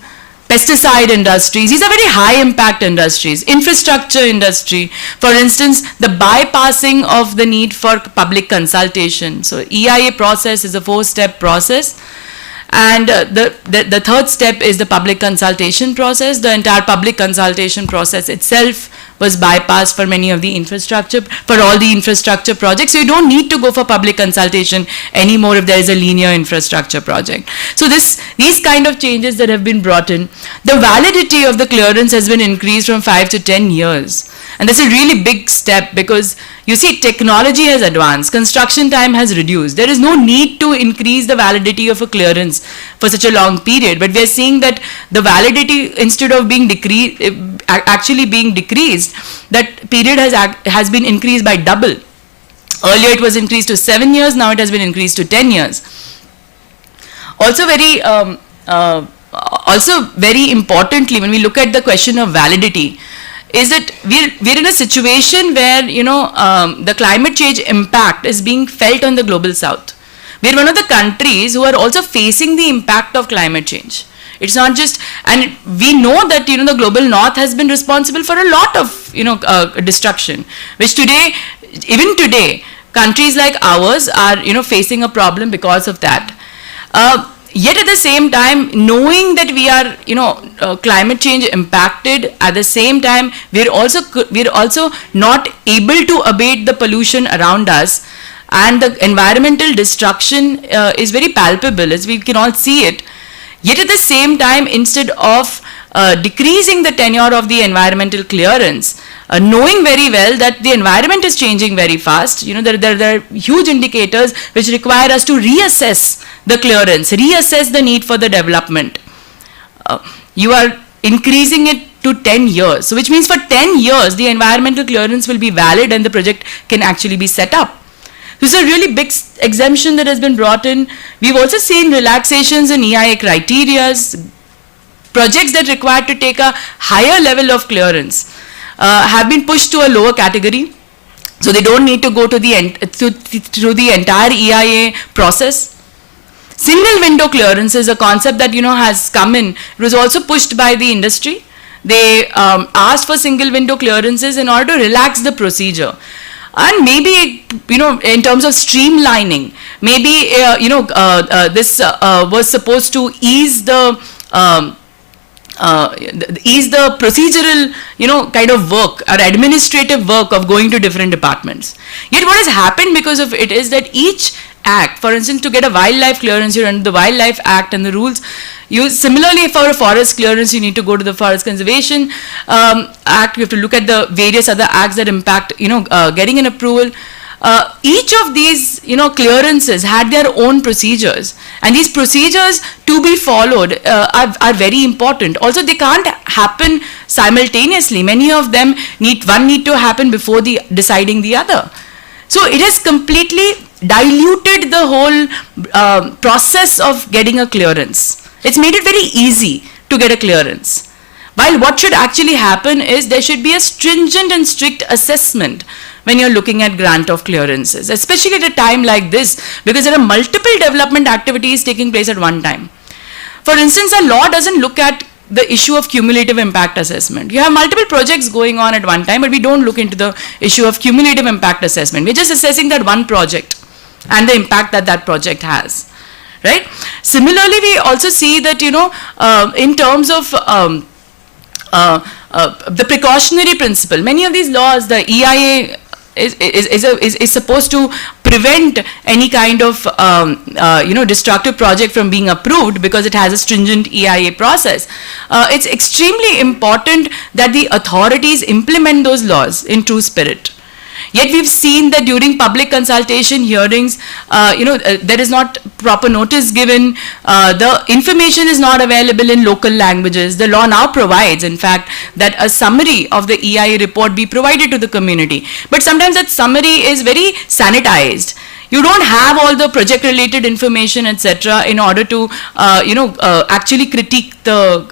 pesticide industries. These are very high impact industries. Infrastructure industry, for instance, the bypassing of the need for public consultation. So EIA process is a 4-step process, and the third step is the public consultation process. The entire public consultation process itself was bypassed for many of the infrastructure, for all the infrastructure projects. So you don't need to go for public consultation anymore if there is a linear infrastructure project. So these kind of changes that have been brought in, the validity of the clearance has been increased from 5 to 10 years. And that's a really big step because you see technology has advanced, construction time has reduced. There is no need to increase the validity of a clearance for such a long period. But we are seeing that the validity, instead of being actually being decreased, that period has been increased by double. Earlier it was increased to 7 years, now it has been increased to 10 years. Also very importantly, when we look at the question of validity, is that we're in a situation where, the climate change impact is being felt on the global south. We're one of the countries who are also facing the impact of climate change. It's not just, and we know that, the global north has been responsible for a lot of, destruction, which today, even today, countries like ours are, facing a problem because of that. Yet at the same time, knowing that we are, climate change impacted, at the same time, we're also not able to abate the pollution around us, and the environmental destruction is very palpable, as we can all see it. Yet at the same time, instead of decreasing the tenure of the environmental clearance, knowing very well that the environment is changing very fast, there are huge indicators which require us to reassess the clearance, reassess the need for the development. You are increasing it to 10 years, so which means for 10 years the environmental clearance will be valid and the project can actually be set up. This is a really big exemption that has been brought in. We've also seen relaxations in EIA criteria. Projects that require to take a higher level of clearance have been pushed to a lower category, so they don't need to go to through the entire EIA process. Single window clearance is a concept that has come in. It was also pushed by the industry. They asked for single window clearances in order to relax the procedure. And maybe, in terms of streamlining, maybe, this was supposed to ease the procedural, kind of work or administrative work of going to different departments. Yet what has happened because of it is that each act, for instance, to get a wildlife clearance, you're under the Wildlife Act and the rules. Similarly, for a forest clearance, you need to go to the Forest Conservation Act. You have to look at the various other acts that impact, getting an approval. Each of these, clearances had their own procedures, and these procedures to be followed are very important. Also, they can't happen simultaneously. Many of them need to happen before deciding the other. So it has completely diluted the whole process of getting a clearance. It's made it very easy to get a clearance. While what should actually happen is there should be a stringent and strict assessment when you're looking at grant of clearances, especially at a time like this, because there are multiple development activities taking place at one time. For instance, a law doesn't look at the issue of cumulative impact assessment. You have multiple projects going on at one time, but we don't look into the issue of cumulative impact assessment. We're just assessing that one project and the impact that that project has. Right? Similarly, we also see that, in terms of the precautionary principle, many of these laws, the EIA is supposed to prevent any kind of destructive project from being approved because it has a stringent EIA process. It's extremely important that the authorities implement those laws in true spirit. Yet we've seen that during public consultation hearings, there is not proper notice given. The information is not available in local languages. The law now provides, in fact, that a summary of the EIA report be provided to the community. But sometimes that summary is very sanitized. You don't have all the project-related information, etc., in order to, actually critique the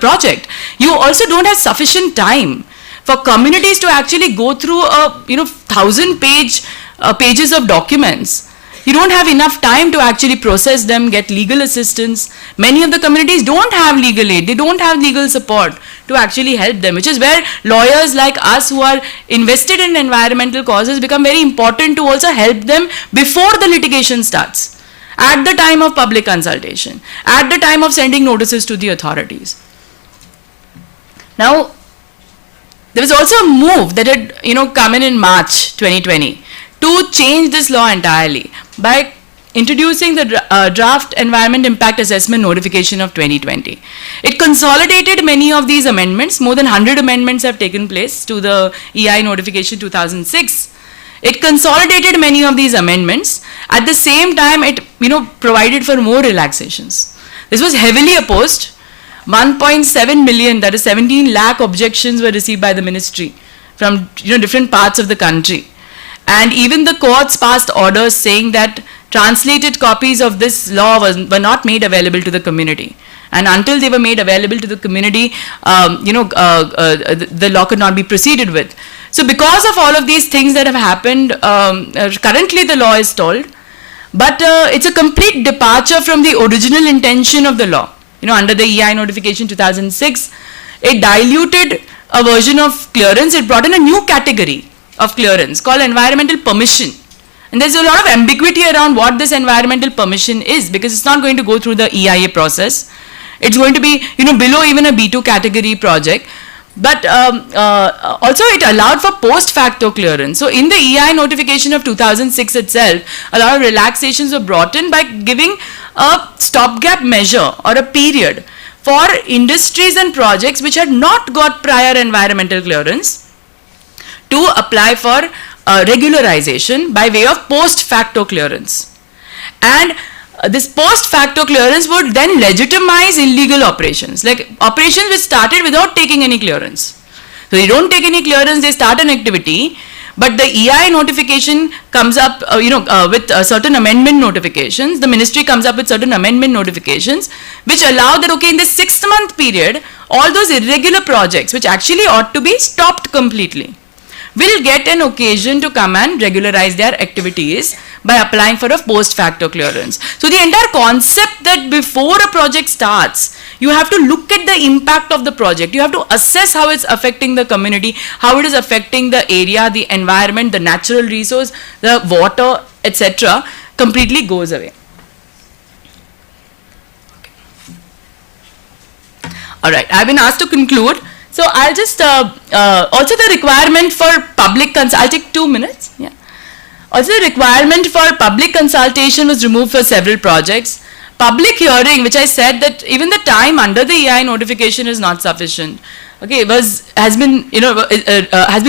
project. You also don't have sufficient time for communities to actually go through 1,000 pages of documents. You don't have enough time to actually process them, get legal assistance. Many of the communities don't have legal aid. They don't have legal support to actually help them, which is where lawyers like us who are invested in environmental causes become very important to also help them before the litigation starts, at the time of public consultation, at the time of sending notices to the authorities. Now, there was also a move that had come in March 2020 to change this law entirely by introducing the draft environment impact assessment notification of 2020. It consolidated many of these amendments. More than 100 amendments have taken place to the EI notification 2006. It consolidated many of these amendments. At the same time, it provided for more relaxations. This was heavily opposed. 1.7 million, that is 17 lakh objections were received by the ministry from different parts of the country. And even the courts passed orders saying that translated copies of this law were not made available to the community. And until they were made available to the community, the law could not be proceeded with. So because of all of these things that have happened, currently the law is stalled. But it's a complete departure from the original intention of the law. Under the EI notification 2006, it diluted a version of clearance. It brought in a new category of clearance called environmental permission. And there's a lot of ambiguity around what this environmental permission is, because it's not going to go through the EIA process. It's going to be, below even a B2 category project. But also it allowed for post-facto clearance. So in the EI notification of 2006 itself, a lot of relaxations were brought in by giving a stopgap measure or a period for industries and projects which had not got prior environmental clearance to apply for regularization by way of post-facto clearance. And this post-facto clearance would then legitimize illegal operations, like operations which started without taking any clearance. So they don't take any clearance, they start an activity, but the EI notification comes up, with certain amendment notifications. The ministry comes up with certain amendment notifications, which allow that, okay, in this 6-month period, all those irregular projects, which actually ought to be stopped completely, will get an occasion to come and regularize their activities by applying for a post-facto clearance. So the entire concept that before a project starts, you have to look at the impact of the project. You have to assess how it's affecting the community, how it is affecting the area, the environment, the natural resource, the water, etc. completely goes away. Okay. All right, I've been asked to conclude. So I'll just, also the requirement for public, I'll take 2 minutes. Yeah. Also the requirement for public consultation was removed for several projects. Public hearing, which I said that even the time under the EI notification is not sufficient. Okay, has been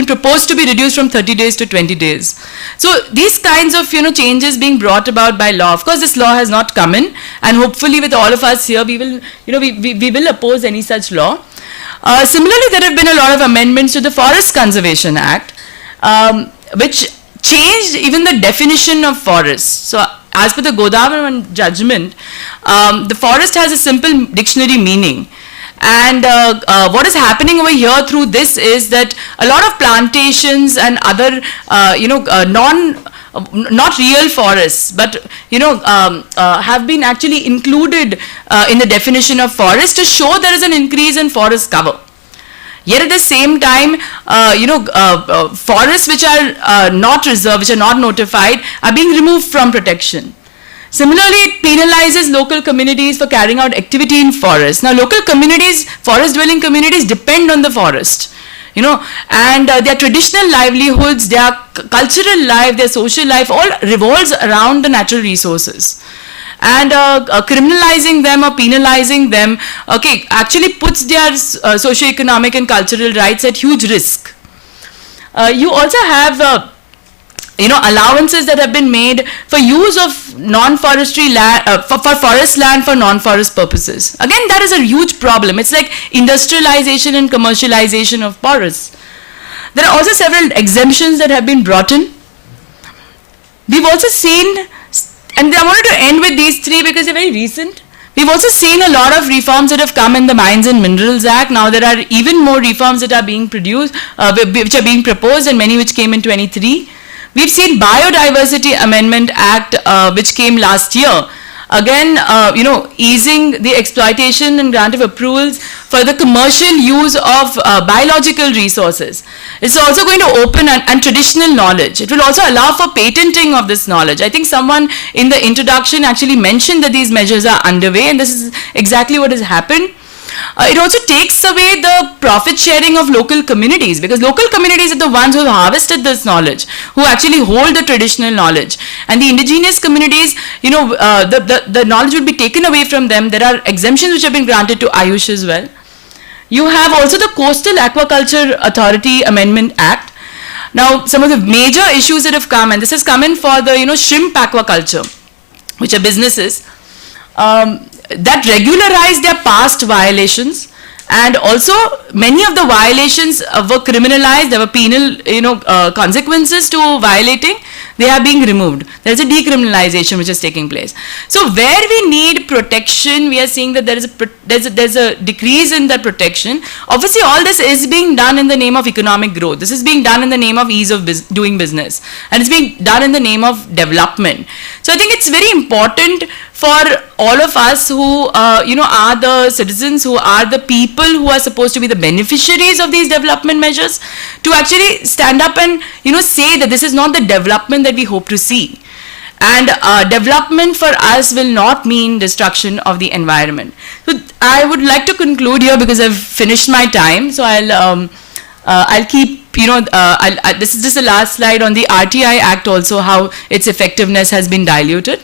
proposed to be reduced from 30 days to 20 days. So these kinds of changes being brought about by law. Of course, this law has not come in, and hopefully with all of us here, we will we will oppose any such law. Similarly, there have been a lot of amendments to the Forest Conservation Act, which changed even the definition of forest. So as per the Godavan judgment, the forest has a simple dictionary meaning. And what is happening over here through this is that a lot of plantations and other, not real forests, but have been actually included in the definition of forest to show there is an increase in forest cover. Yet at the same time, forests which are not reserved, which are not notified, are being removed from protection. Similarly, it penalizes local communities for carrying out activity in forests. Now, local communities, forest-dwelling communities, depend on the forest, and their traditional livelihoods, their cultural life, their social life, all revolves around the natural resources. And criminalizing them or penalizing them, actually puts their socio-economic and cultural rights at huge risk. You also have allowances that have been made for use of non-forestry land, for forest land for non-forest purposes. Again, that is a huge problem. It's like industrialization and commercialization of forests. There are also several exemptions that have been brought in. We've also seen, and I wanted to end with these 3 because they're very recent. We've also seen a lot of reforms that have come in the Mines and Minerals Act. Now there are even more reforms that are being produced, which are being proposed, and many which came in 23. We've seen Biodiversity Amendment Act, which came last year. Again, easing the exploitation and grant of approvals for the commercial use of biological resources. It's also going to open and traditional knowledge. It will also allow for patenting of this knowledge. I think someone in the introduction actually mentioned that these measures are underway, and this is exactly what has happened. It also takes away the profit sharing of local communities, because local communities are the ones who have harvested this knowledge, who actually hold the traditional knowledge. And the indigenous communities, the knowledge would be taken away from them. There are exemptions which have been granted to Ayush as well. You have also the Coastal Aquaculture Authority Amendment Act. Now, some of the major issues that have come, and this has come in for the shrimp aquaculture, which are businesses, that regularize their past violations, and also many of the violations were criminalized. There were penal consequences to violating. They are being removed. There is a decriminalization which is taking place. So where we need protection, we are seeing that there's a decrease in that protection. Obviously, all this is being done in the name of economic growth. This is being done in the name of ease of doing business, and it's being done in the name of development. So I think it's very important for all of us who are the citizens, who are the people who are supposed to be the beneficiaries of these development measures, to actually stand up and say that this is not the development that we hope to see. And development for us will not mean destruction of the environment. So I would like to conclude here because I've finished my time. So I'll keep, this is just the last slide on the RTI Act also, how its effectiveness has been diluted.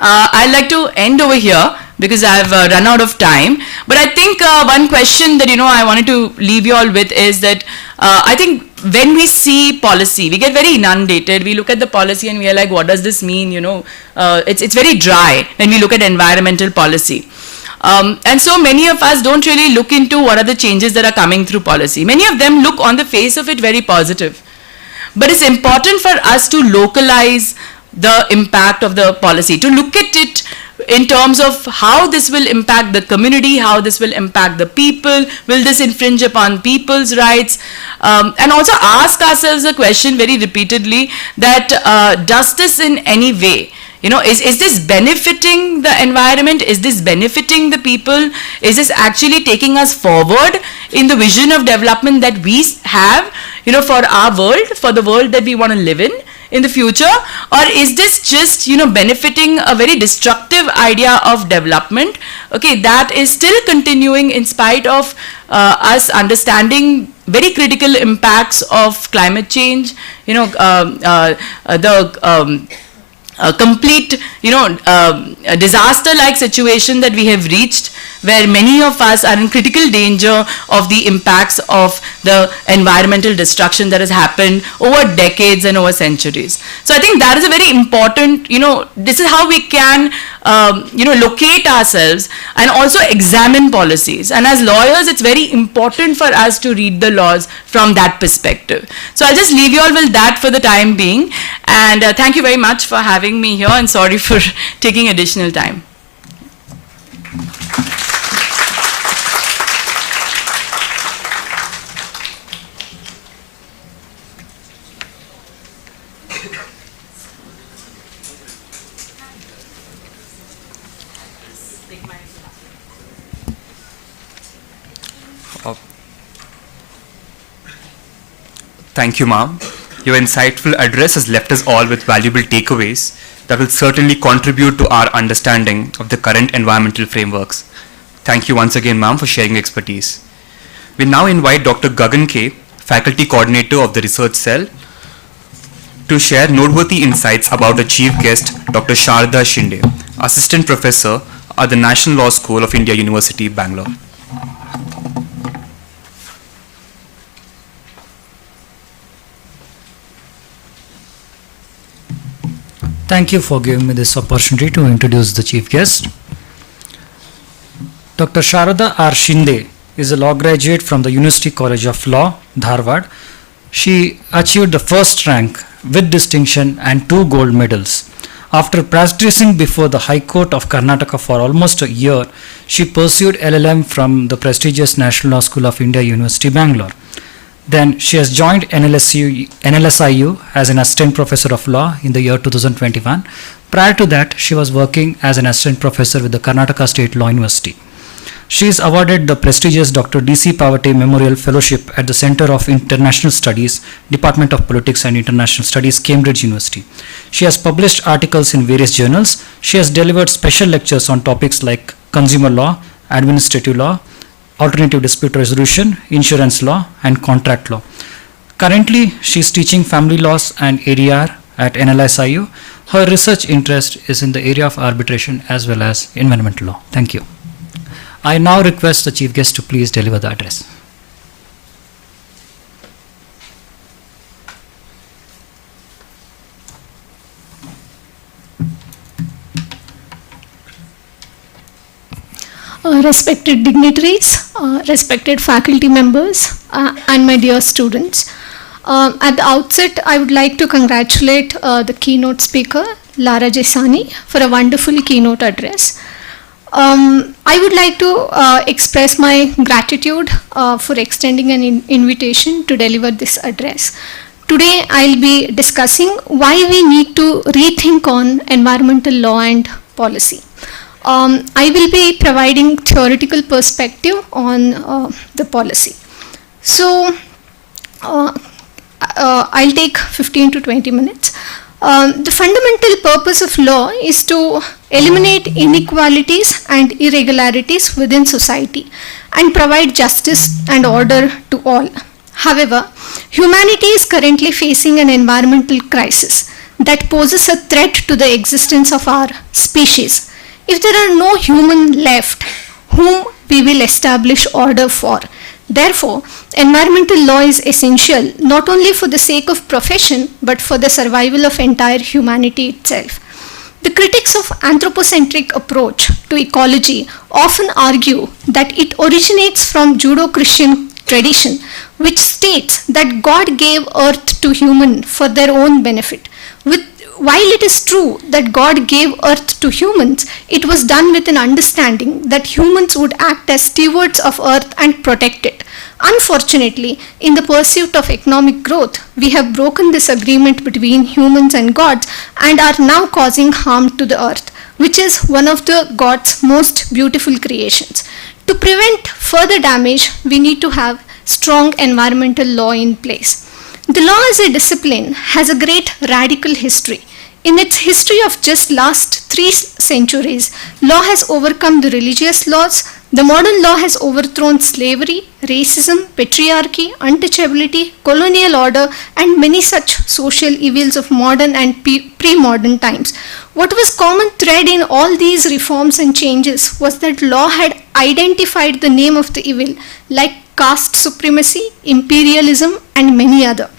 I'd like to end over here because I've run out of time. But I think one question that, I wanted to leave you all with is that I think when we see policy, we get very inundated. We look at the policy and we are like, what does this mean? It's very dry when we look at environmental policy. And so many of us don't really look into what are the changes that are coming through policy. Many of them look on the face of it very positive. But it's important for us to localize the impact of the policy, to look at it in terms of how this will impact the community, how this will impact the people, will this infringe upon people's rights, and also ask ourselves a question very repeatedly that does this in any way, is this benefiting the environment? Is this benefiting the people? Is this actually taking us forward in the vision of development that we have, for our world, for the world that we want to live in the future? Or is this just benefiting a very destructive idea of development, okay, that is still continuing in spite of us understanding very critical impacts of climate change, complete disaster-like situation that we have reached, where many of us are in critical danger of the impacts of the environmental destruction that has happened over decades and over centuries. So I think that is a very important, this is how we can, locate ourselves and also examine policies. And as lawyers, it's very important for us to read the laws from that perspective. So I'll just leave you all with that for the time being. And thank you very much for having me here, and sorry for taking additional time. Thank you, ma'am. Your insightful address has left us all with valuable takeaways that will certainly contribute to our understanding of the current environmental frameworks. Thank you once again, ma'am, for sharing your expertise. We now invite Dr. Gagan K, Faculty Coordinator of the Research Cell, to share noteworthy insights about our chief guest, Dr. Sharda Shinde, Assistant Professor at the National Law School of India, University, Bangalore. Thank you for giving me this opportunity to introduce the chief guest. Dr. Sharda R. Shinde is a law graduate from the University College of Law, Dharwad. She achieved the first rank with distinction and 2 gold medals. After practicing before the High Court of Karnataka for almost a year, she pursued LLM from the prestigious National Law School of India, University, Bangalore. Then she has joined NLSIU as an assistant professor of law in the year 2021. Prior to that, she was working as an assistant professor with the Karnataka State Law University. She is awarded the prestigious Dr. D.C. Pavate Memorial Fellowship at the Center of International Studies, Department of Politics and International Studies, Cambridge University. She has published articles in various journals. She has delivered special lectures on topics like consumer law, administrative law, alternative dispute resolution, insurance law, and contract law. Currently, she is teaching family laws and ADR at NLSIU. Her research interest is in the area of arbitration as well as environmental law. Thank you. I now request the chief guest to please deliver the address. Respected dignitaries, respected faculty members, and my dear students. At the outset, I would like to congratulate the keynote speaker, Lara Jesani, for a wonderful keynote address. I would like to express my gratitude for extending an invitation to deliver this address. Today, I'll be discussing why we need to rethink on environmental law and policy. I will be providing theoretical perspective on the policy. So, I'll take 15 to 20 minutes. The fundamental purpose of law is to eliminate inequalities and irregularities within society and provide justice and order to all. However, humanity is currently facing an environmental crisis that poses a threat to the existence of our species. If there are no human left, whom we will establish order for? Therefore, environmental law is essential not only for the sake of profession, but for the survival of entire humanity itself. The critics of anthropocentric approach to ecology often argue that it originates from Judeo-Christian tradition, which states that God gave earth to human for their own benefit. While it is true that God gave earth to humans, it was done with an understanding that humans would act as stewards of earth and protect it. Unfortunately, in the pursuit of economic growth, we have broken this agreement between humans and gods and are now causing harm to the earth, which is one of the God's most beautiful creations. To prevent further damage, we need to have strong environmental law in place. The law as a discipline has a great radical history. In its history of just last 3 centuries, law has overcome the religious laws. The modern law has overthrown slavery, racism, patriarchy, untouchability, colonial order, and many such social evils of modern and pre-modern times. What was common thread in all these reforms and changes was that law had identified the name of the evil, like caste supremacy, imperialism, and many other.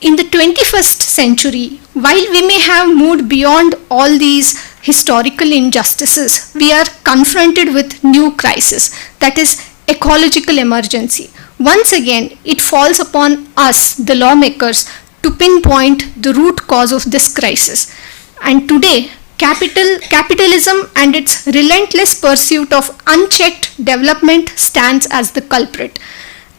In the 21st century, while we may have moved beyond all these historical injustices, we are confronted with new crisis, that is ecological emergency. Once again, it falls upon us, the lawmakers, to pinpoint the root cause of this crisis. And today, capitalism and its relentless pursuit of unchecked development stands as the culprit.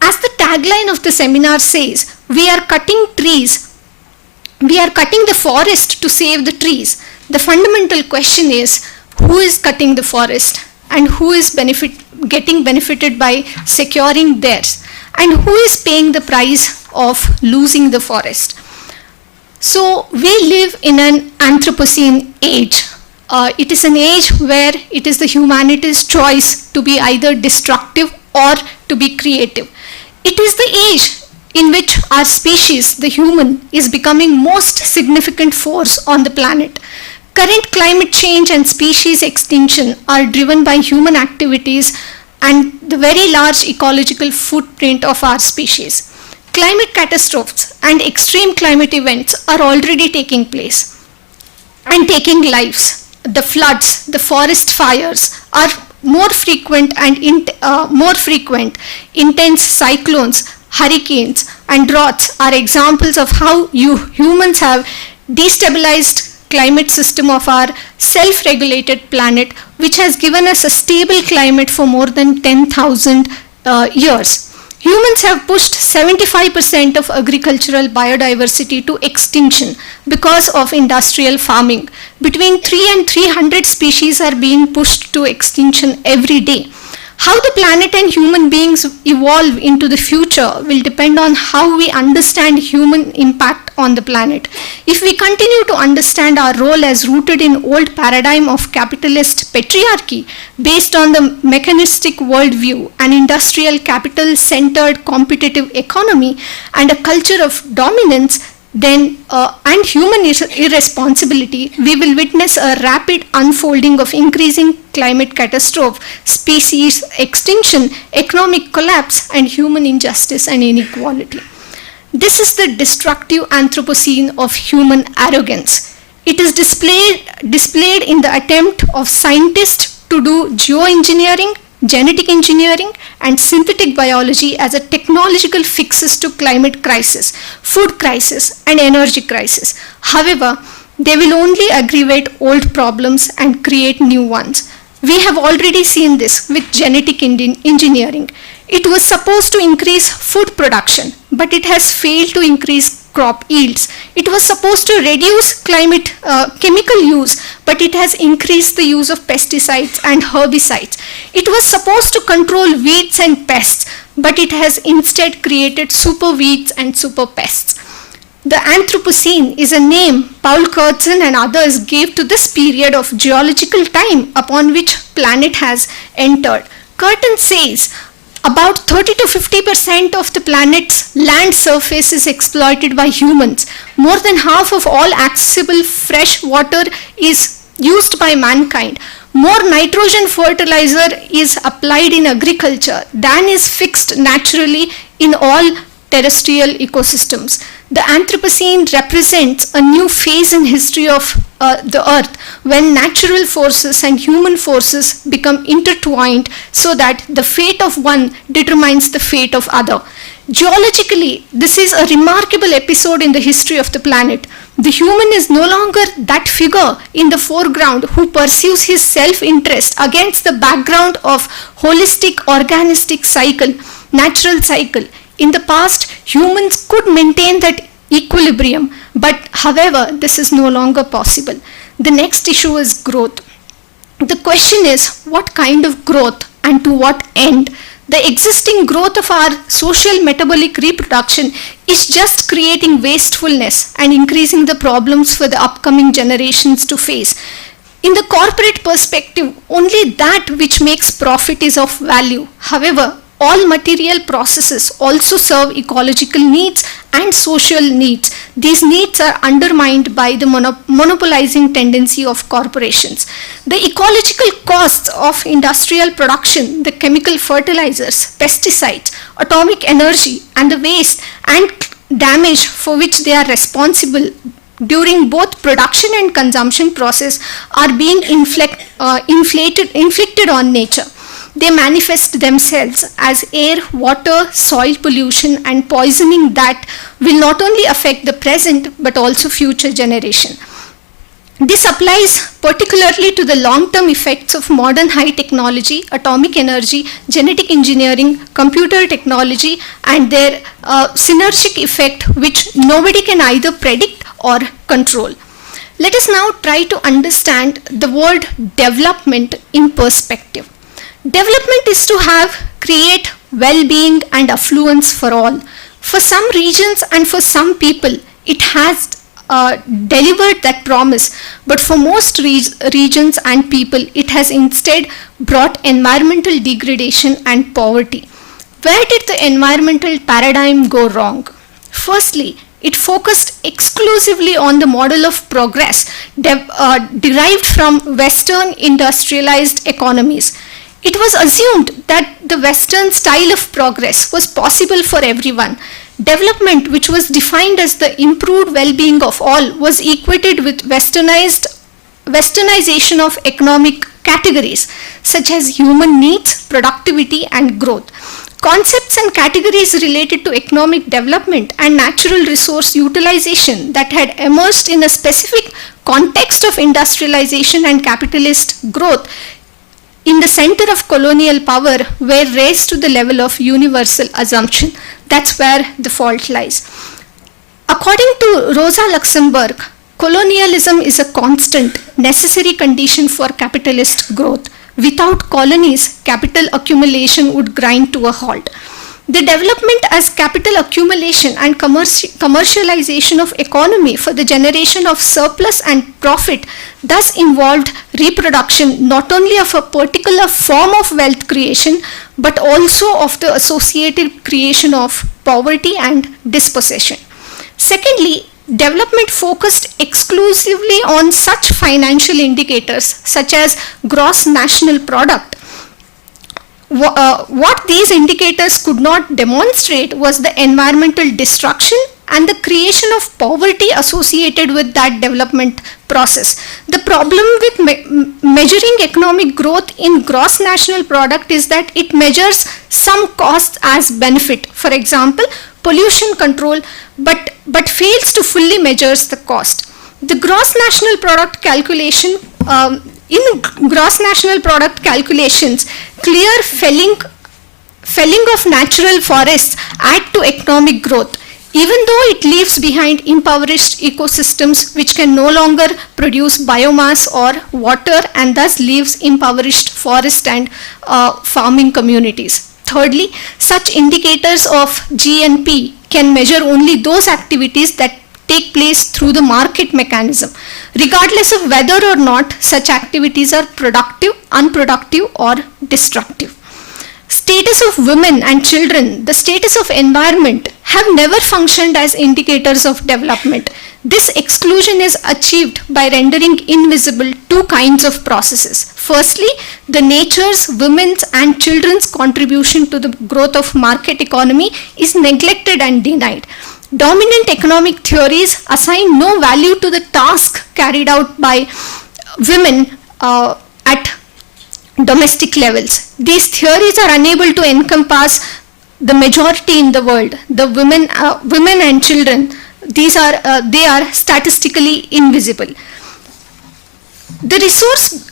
As the tagline of the seminar says, we are cutting the forest to save the trees. The fundamental question is, who is cutting the forest and who is getting benefited by securing theirs, and who is paying the price of losing the forest? So we live in an Anthropocene age. It is an age where it is the humanity's choice to be either destructive or to be creative. It is the age in which our species, the human, is becoming most significant force on the planet. Current climate change and species extinction are driven by human activities and the very large ecological footprint of our species. Climate catastrophes and extreme climate events are already taking place and taking lives. The floods, the forest fires are more frequent, intense cyclones, hurricanes, and droughts are examples of how humans have destabilized climate system of our self-regulated planet, which has given us a stable climate for more than 10,000 years. Humans have pushed 75% of agricultural biodiversity to extinction because of industrial farming. Between 300 and 300 species are being pushed to extinction every day. How the planet and human beings evolve into the future will depend on how we understand human impact on the planet. If we continue to understand our role as rooted in old paradigm of capitalist patriarchy based on the mechanistic worldview, an industrial capital-centered competitive economy, and a culture of dominance, then and human irresponsibility, we will witness a rapid unfolding of increasing climate catastrophe, species extinction, economic collapse, and human injustice and inequality. This is the destructive Anthropocene of human arrogance. It is displayed in the attempt of scientists to do geoengineering, genetic engineering, and synthetic biology as a technological fixes to climate crisis, food crisis, and energy crisis. However, they will only aggravate old problems and create new ones. We have already seen this with genetic engineering. It was supposed to increase food production, but it has failed to increase crop yields. It was supposed to reduce climate chemical use, but it has increased the use of pesticides and herbicides. It was supposed to control weeds and pests, but it has instead created super weeds and super pests. The Anthropocene is a name Paul Crutzen and others gave to this period of geological time upon which planet has entered. Curtin says about 30 to 50% of the planet's land surface is exploited by humans. More than half of all accessible fresh water is used by mankind. More nitrogen fertilizer is applied in agriculture than is fixed naturally in all terrestrial ecosystems. The Anthropocene represents a new phase in history of the Earth when natural forces and human forces become intertwined so that the fate of one determines the fate of other. Geologically, this is a remarkable episode in the history of the planet. The human is no longer that figure in the foreground who pursues his self-interest against the background of holistic organistic cycle, natural cycle. In the past, humans could maintain that equilibrium, but however, this is no longer possible. The next issue is growth. The question is, what kind of growth and to what end? The existing growth of our social metabolic reproduction is just creating wastefulness and increasing the problems for the upcoming generations to face. In the corporate perspective, only that which makes profit is of value. However, all material processes also serve ecological needs and social needs. These needs are undermined by the monopolizing tendency of corporations. The ecological costs of industrial production, the chemical fertilizers, pesticides, atomic energy, and the waste and damage for which they are responsible during both production and consumption process are being inflicted on nature. They manifest themselves as air, water, soil pollution and poisoning that will not only affect the present but also future generation. This applies particularly to the long-term effects of modern high technology, atomic energy, genetic engineering, computer technology and their synergistic effect which nobody can either predict or control. Let us now try to understand the word development in perspective. Development is to create well-being and affluence for all. For some regions and for some people, it has delivered that promise, but for most regions and people, it has instead brought environmental degradation and poverty. Where did the environmental paradigm go wrong? Firstly, it focused exclusively on the model of progress derived from Western industrialized economies. It was assumed that the Western style of progress was possible for everyone. Development, which was defined as the improved well-being of all, was equated with westernization of economic categories, such as human needs, productivity, and growth. Concepts and categories related to economic development and natural resource utilization that had emerged in a specific context of industrialization and capitalist growth in the center of colonial power were raised to the level of universal assumption. That's where the fault lies. According to Rosa Luxemburg, colonialism is a constant, necessary condition for capitalist growth. Without colonies, capital accumulation would grind to a halt. The development as capital accumulation and commercialization of economy for the generation of surplus and profit thus involved reproduction not only of a particular form of wealth creation but also of the associated creation of poverty and dispossession. Secondly, development focused exclusively on such financial indicators such as gross national product. What these indicators could not demonstrate was the environmental destruction and the creation of poverty associated with that development process. The problem with measuring economic growth in gross national product is that it measures some costs as benefit, for example, pollution control, but fails to fully measures the cost. The gross national product calculation in gross national product calculations, clear felling of natural forests add to economic growth, even though it leaves behind impoverished ecosystems which can no longer produce biomass or water and thus leaves impoverished forest and farming communities. Thirdly, such indicators of GNP can measure only those activities that take place through the market mechanism, regardless of whether or not such activities are productive, unproductive, or destructive. Status of women and children, the status of environment have never functioned as indicators of development. This exclusion is achieved by rendering invisible two kinds of processes. Firstly, the nature's, women's and children's contribution to the growth of market economy is neglected and denied. Dominant economic theories assign no value to the task carried out by women at domestic levels. These theories are unable to encompass the majority in the world, the women and children. They are statistically invisible. The resource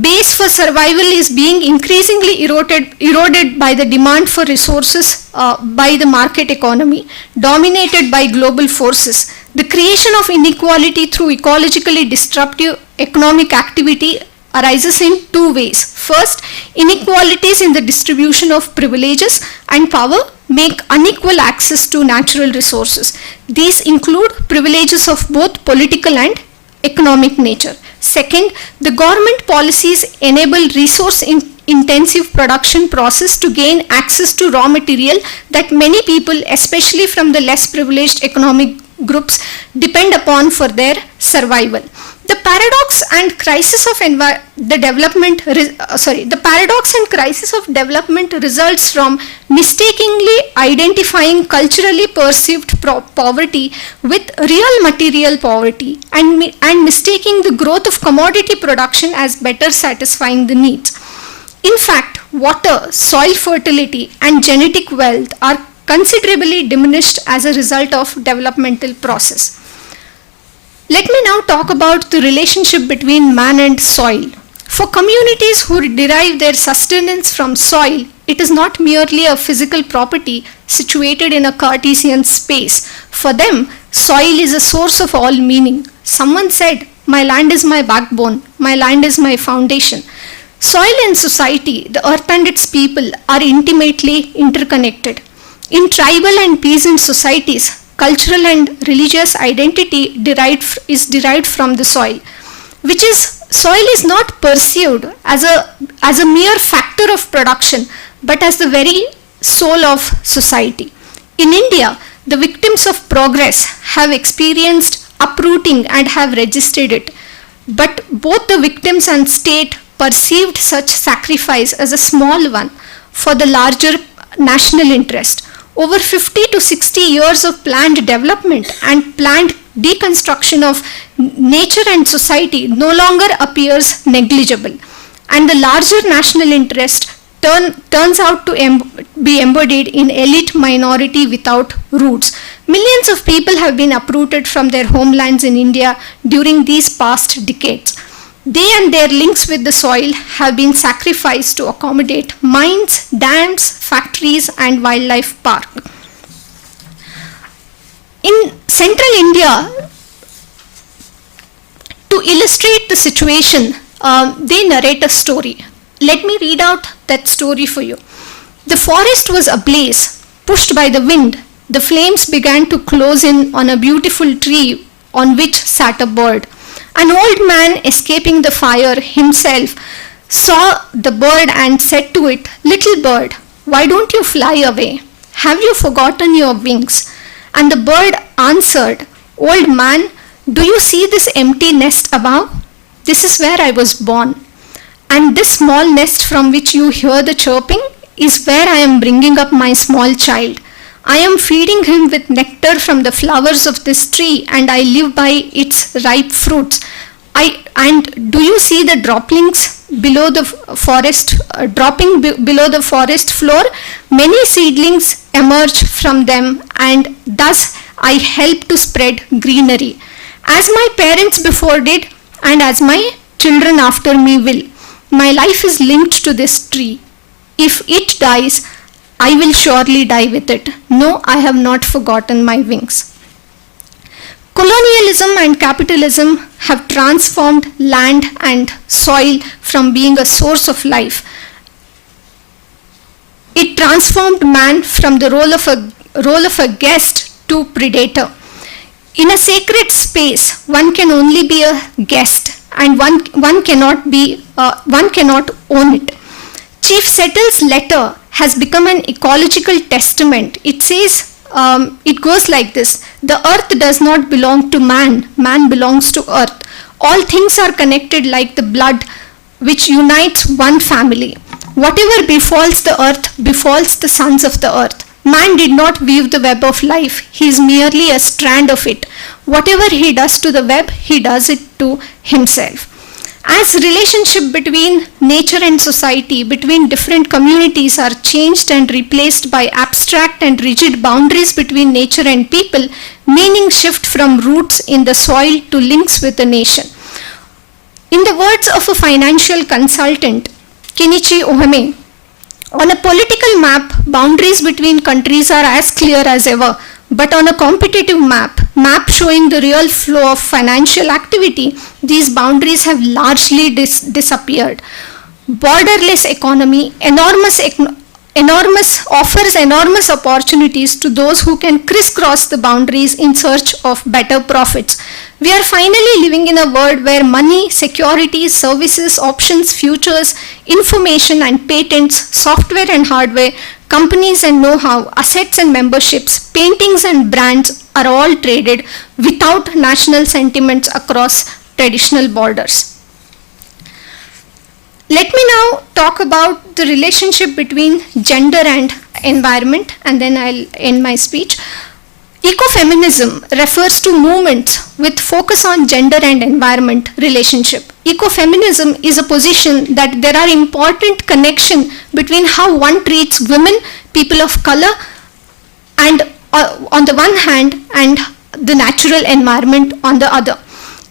base for survival is being increasingly eroded by the demand for resources by the market economy, dominated by global forces. The creation of inequality through ecologically disruptive economic activity arises in two ways. First, inequalities in the distribution of privileges and power make unequal access to natural resources. These include privileges of both political and economic nature. Second, the government policies enable resource-intensive production process to gain access to raw material that many people, especially from the less privileged economic groups, depend upon for their survival. The paradox and crisis of development results from mistakenly identifying culturally perceived poverty with real material poverty and mistaking the growth of commodity production as better satisfying the needs. In fact, water, soil fertility and genetic wealth are considerably diminished as a result of developmental process. Let me now talk about the relationship between man and soil. For communities who derive their sustenance from soil, it is not merely a physical property situated in a Cartesian space. For them, soil is a source of all meaning. Someone said, "My land is my backbone, my land is my foundation." Soil and society, the earth and its people, are intimately interconnected. In tribal and peasant societies, cultural and religious identity is derived from the soil, soil is not perceived as a mere factor of production, but as the very soul of society. In India, the victims of progress have experienced uprooting and have registered it, but both the victims and state perceived such sacrifice as a small one for the larger national interest. Over 50 to 60 years of planned development and planned deconstruction of nature and society no longer appears negligible, and the larger national interest turns out to be embodied in elite minority without roots. Millions of people have been uprooted from their homelands in India during these past decades. They and their links with the soil have been sacrificed to accommodate mines, dams, factories, and wildlife park. In central India, to illustrate the situation, they narrate a story. Let me read out that story for you. The forest was ablaze, pushed by the wind. The flames began to close in on a beautiful tree on which sat a bird. An old man escaping the fire himself saw the bird and said to it, "Little bird, why don't you fly away? Have you forgotten your wings?" And the bird answered, "Old man, do you see this empty nest above? This is where I was born. And this small nest from which you hear the chirping is where I am bringing up my small child. I am feeding him with nectar from the flowers of this tree, and I live by its ripe fruits. And do you see the droppings below the forest, below the forest floor? Many seedlings emerge from them, and thus I help to spread greenery, as my parents before did, and as my children after me will. My life is linked to this tree. If it dies, I will surely die with it. No, I have not forgotten my wings." Colonialism and capitalism have transformed land and soil from being a source of life. It transformed man from the role of a guest to predator. In a sacred space, one can only be a guest, and one cannot own it. Chief Settle's letter has become an ecological testament. It says, it goes like this: "The earth does not belong to man, man belongs to earth. All things are connected like the blood which unites one family. Whatever befalls the earth befalls the sons of the earth. Man did not weave the web of life, he is merely a strand of it. Whatever he does to the web, he does it to himself." As relationship between nature and society, between different communities are changed and replaced by abstract and rigid boundaries between nature and people, meaning shift from roots in the soil to links with the nation. In the words of a financial consultant, Kenichi Ohame, on a political map, boundaries between countries are as clear as ever, but on a competitive map showing the real flow of financial activity, these boundaries have largely disappeared. Borderless economy offers enormous opportunities to those who can crisscross the boundaries in search of better profits. We are finally living in a world where money, securities, services, options, futures, information and patents, software and hardware, companies and know-how, assets and memberships, paintings and brands are all traded without national sentiments across traditional borders. Let me now talk about the relationship between gender and environment, and then I'll end my speech. Ecofeminism refers to movements with focus on gender and environment relationship. Ecofeminism is a position that there are important connection between how one treats women, people of color, and on the one hand, and the natural environment on the other.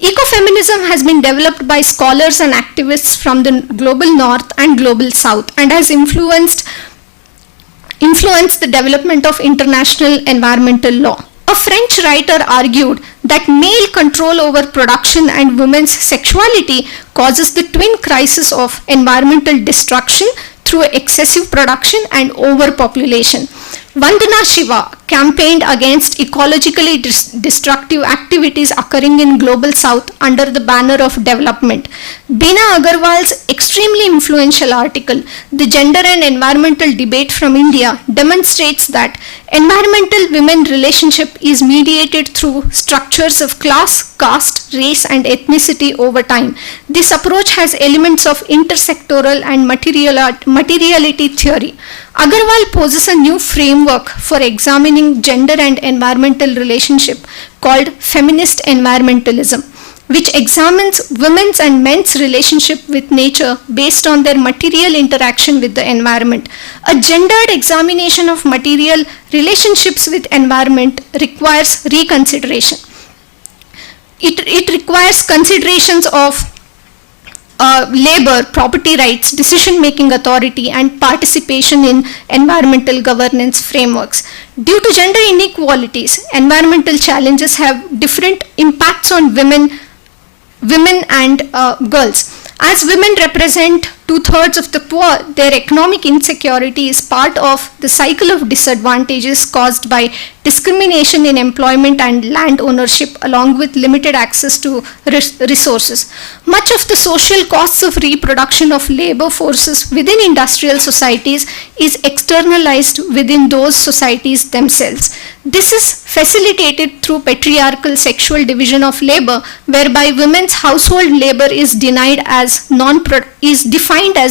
Ecofeminism has been developed by scholars and activists from the global north and global south, and has influenced the development of international environmental law. A French writer argued that male control over production and women's sexuality causes the twin crisis of environmental destruction through excessive production and overpopulation. Vandana Shiva campaigned against ecologically destructive activities occurring in global south under the banner of development. Beena Agarwal's extremely influential article, "The Gender and Environmental Debate from India," demonstrates that environmental women relationship is mediated through structures of class, caste, race and ethnicity over time. This approach has elements of intersectoral and materiality theory. Agarwal poses a new framework for examining gender and environmental relationship called feminist environmentalism, which examines women's and men's relationship with nature based on their material interaction with the environment. A gendered examination of material relationships with environment requires reconsideration. It requires considerations of labor, property rights, decision-making authority, and participation in environmental governance frameworks. Due to gender inequalities, environmental challenges have different impacts on women and girls. As women represent two-thirds of the poor, their economic insecurity is part of the cycle of disadvantages caused by discrimination in employment and land ownership, along with limited access to resources. Much of the social costs of reproduction of labor forces within industrial societies is externalized within those societies themselves. This is facilitated through patriarchal sexual division of labor, whereby women's household labor is defined as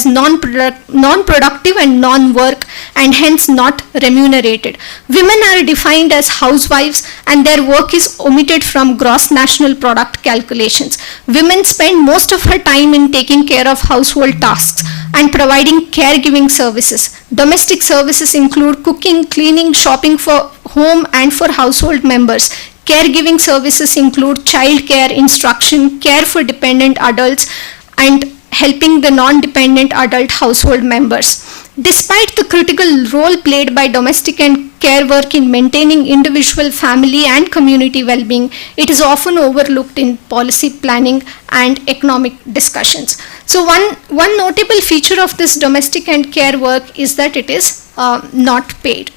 non-productive and non-work, and hence not remunerated. Women are defined as housewives, and their work is omitted from gross national product calculations. Women spend most of her time in taking care of household tasks and providing caregiving services. Domestic services include cooking, cleaning, shopping for home and for household members. Caregiving services include child care, instruction, care for dependent adults, and helping the non-dependent adult household members. Despite the critical role played by domestic and care work in maintaining individual, family, and community well-being, it is often overlooked in policy planning and economic discussions. So one notable feature of this domestic and care work is that it is not paid.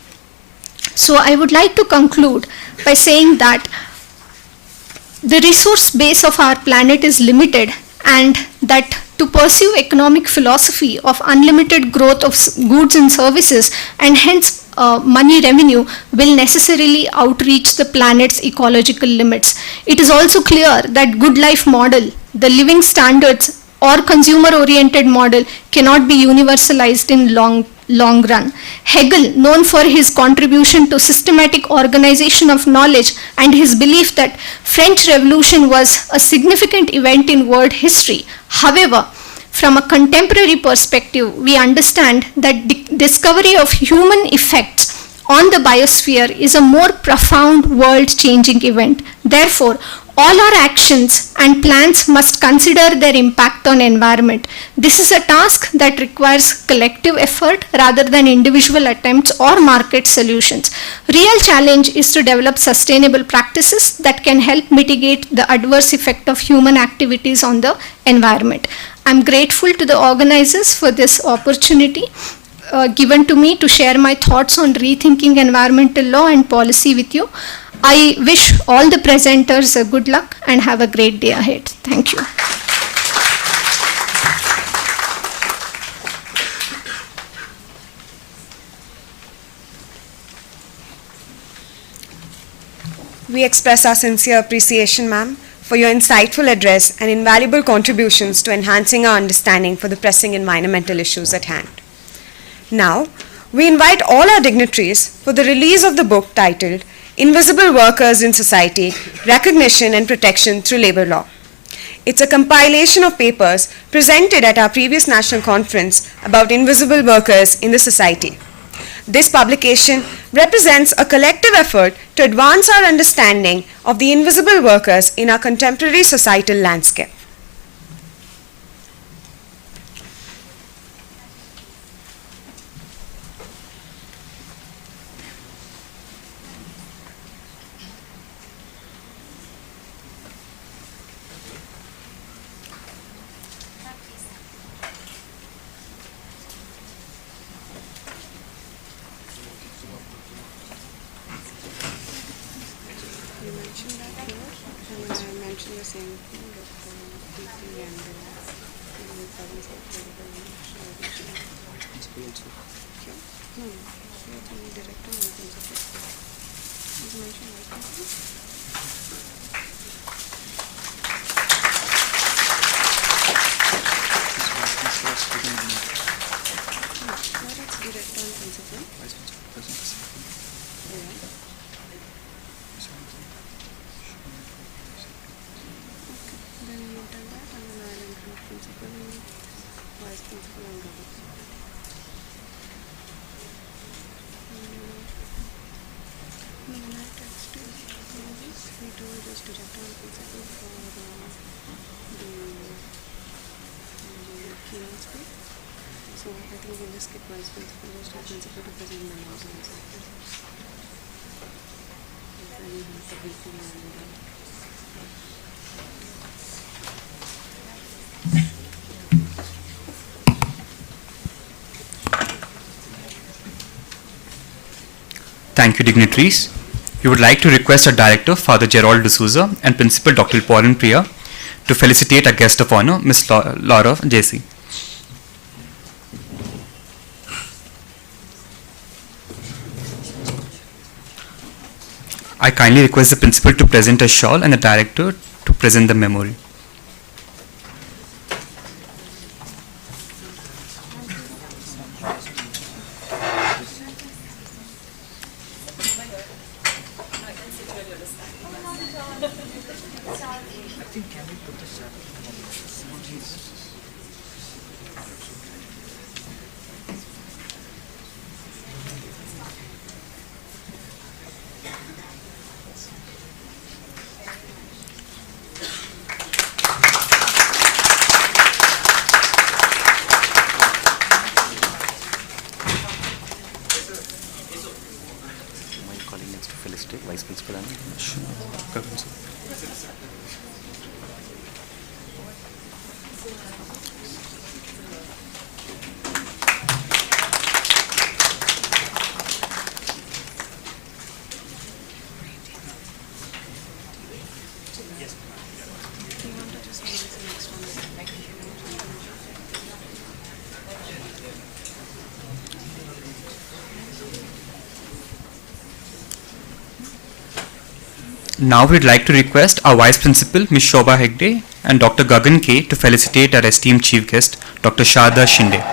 So I would like to conclude by saying that the resource base of our planet is limited, and that to pursue economic philosophy of unlimited growth of goods and services, and hence money revenue, will necessarily outreach the planet's ecological limits. It is also clear that good life model, the living standards or consumer-oriented model cannot be universalized in long run. Hegel, known for his contribution to systematic organization of knowledge and his belief that French Revolution was a significant event in world history. However, from a contemporary perspective, we understand that the discovery of human effects on the biosphere is a more profound world-changing event. Therefore, all our actions and plans must consider their impact on environment. This is a task that requires collective effort rather than individual attempts or market solutions. Real challenge is to develop sustainable practices that can help mitigate the adverse effect of human activities on the environment. I'm grateful to the organizers for this opportunity given to me to share my thoughts on rethinking environmental law and policy with you. I wish all the presenters a good luck and have a great day ahead. Thank you. We express our sincere appreciation, ma'am, for your insightful address and invaluable contributions to enhancing our understanding for the pressing environmental issues at hand. Now, we invite all our dignitaries for the release of the book titled Invisible Workers in Society, Recognition and Protection Through Labor Law. It's a compilation of papers presented at our previous national conference about invisible workers in the society. This publication represents a collective effort to advance our understanding of the invisible workers in our contemporary societal landscape. Thank you, dignitaries. We would like to request our Director, Father Gerald D'Souza, and Principal Dr. Pauline Priya to felicitate our guest of honor, Ms. Laura JC. I kindly request the Principal to present a shawl and the Director to present the memory. Vice Principal and Now we'd like to request our Vice Principal, Ms. Shobha Hegde, and Dr. Gagan K. to felicitate our esteemed Chief Guest, Dr. Sharda Shinde.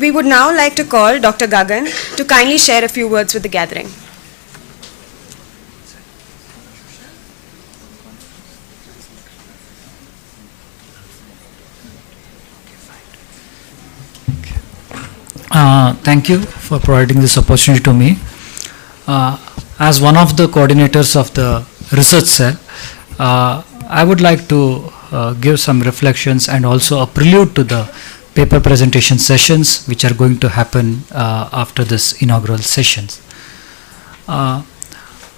We would now like to call Dr. Gagan to kindly share a few words with the gathering. Thank you for providing this opportunity to me. As one of the coordinators of the research cell, I would like to give some reflections and also a prelude to the paper presentation sessions which are going to happen after this inaugural sessions.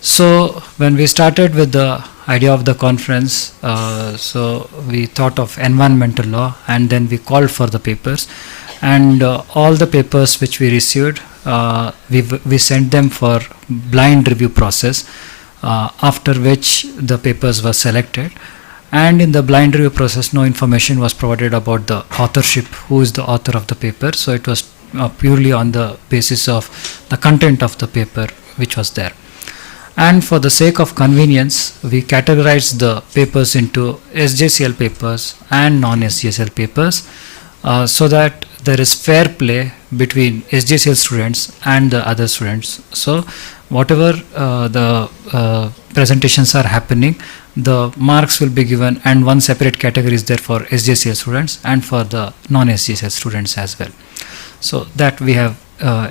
So when we started with the idea of the conference, so we thought of environmental law and then we called for the papers, and all the papers which we received, we sent them for blind review process, after which the papers were selected. And in the blind review process, no information was provided about the authorship, who is the author of the paper. So it was purely on the basis of the content of the paper which was there. And for the sake of convenience, we categorized the papers into SJCL papers and non-SJCL papers, so that there is fair play between SJCL students and the other students. So whatever the presentations are happening, the marks will be given, and one separate category is there for SJCL students and for the non-SJCL students as well. So that we have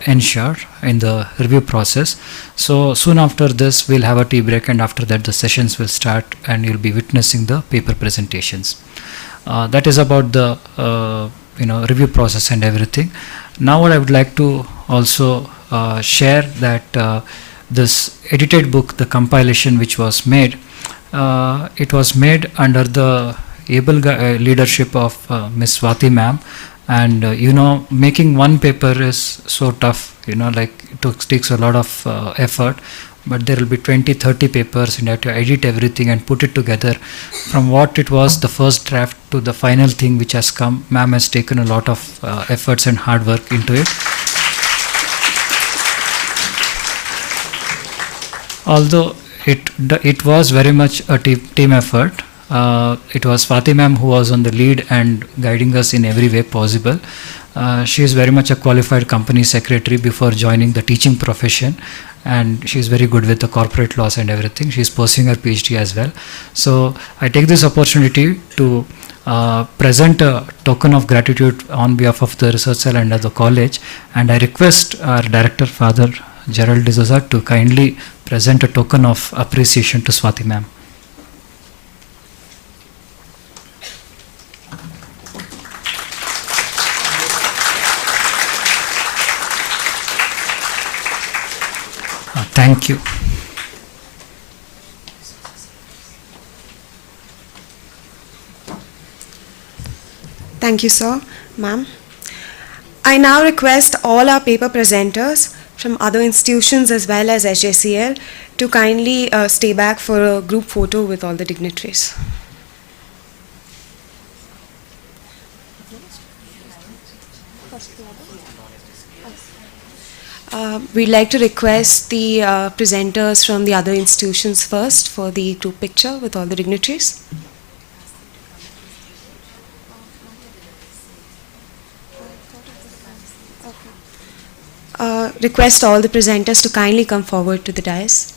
ensured in the review process. So soon after this we'll have a tea break, and after that the sessions will start and you'll be witnessing the paper presentations. That is about the review process and everything. Now what I would like to also share that this edited book, the compilation which was made, it was made under the able leadership of Ms. Swati ma'am, and making one paper is so tough, like it takes a lot of effort, but there will be 20-30 papers and you have to edit everything and put it together. From what it was the first draft to the final thing which has come, ma'am has taken a lot of efforts and hard work into it. Although it was very much a team effort. It was Swati ma'am who was on the lead and guiding us in every way possible. She is very much a qualified company secretary before joining the teaching profession, and she is very good with the corporate laws and everything. She is pursuing her PhD as well. So I take this opportunity to present a token of gratitude on behalf of the research cell and the college, and I request our director, Father Gerald D'Souza, to kindly present a token of appreciation to Swati ma'am. Thank you. Thank you, sir. Ma'am. I now request all our paper presenters from other institutions as well as HJCL to kindly stay back for a group photo with all the dignitaries. We'd like to request the presenters from the other institutions first for the group picture with all the dignitaries. Request all the presenters to kindly come forward to the dais.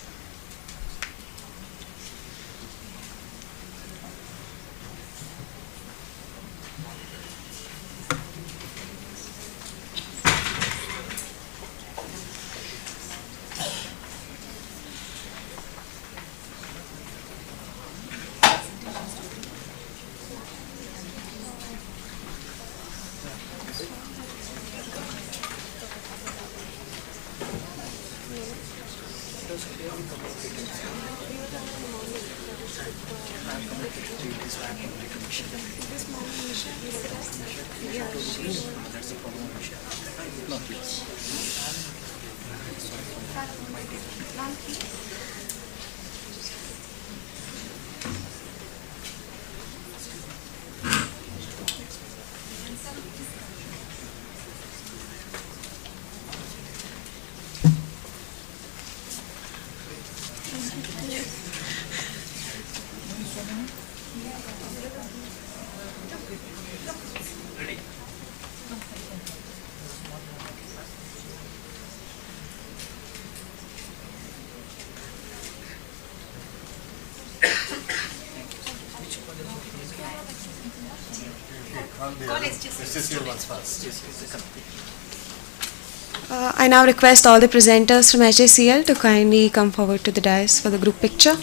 I now request all the presenters from HJCL to kindly come forward to the dais for the group picture.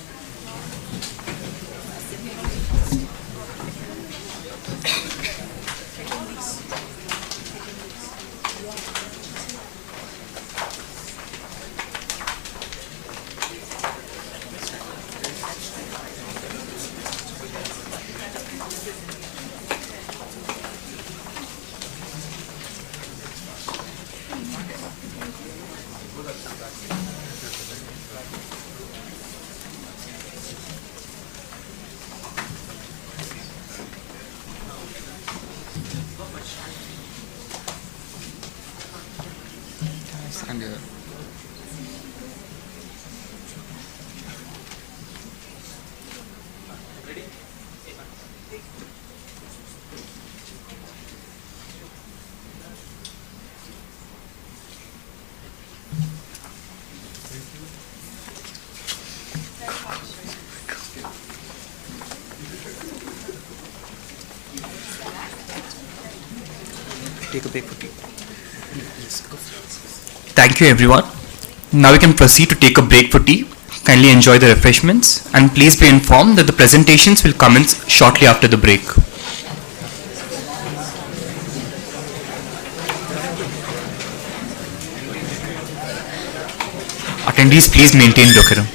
Take a break for tea. Thank you, everyone. Now we can proceed to take a break for tea. Kindly enjoy the refreshments, and please be informed that the presentations will commence shortly after the break. Attendees, please maintain decorum.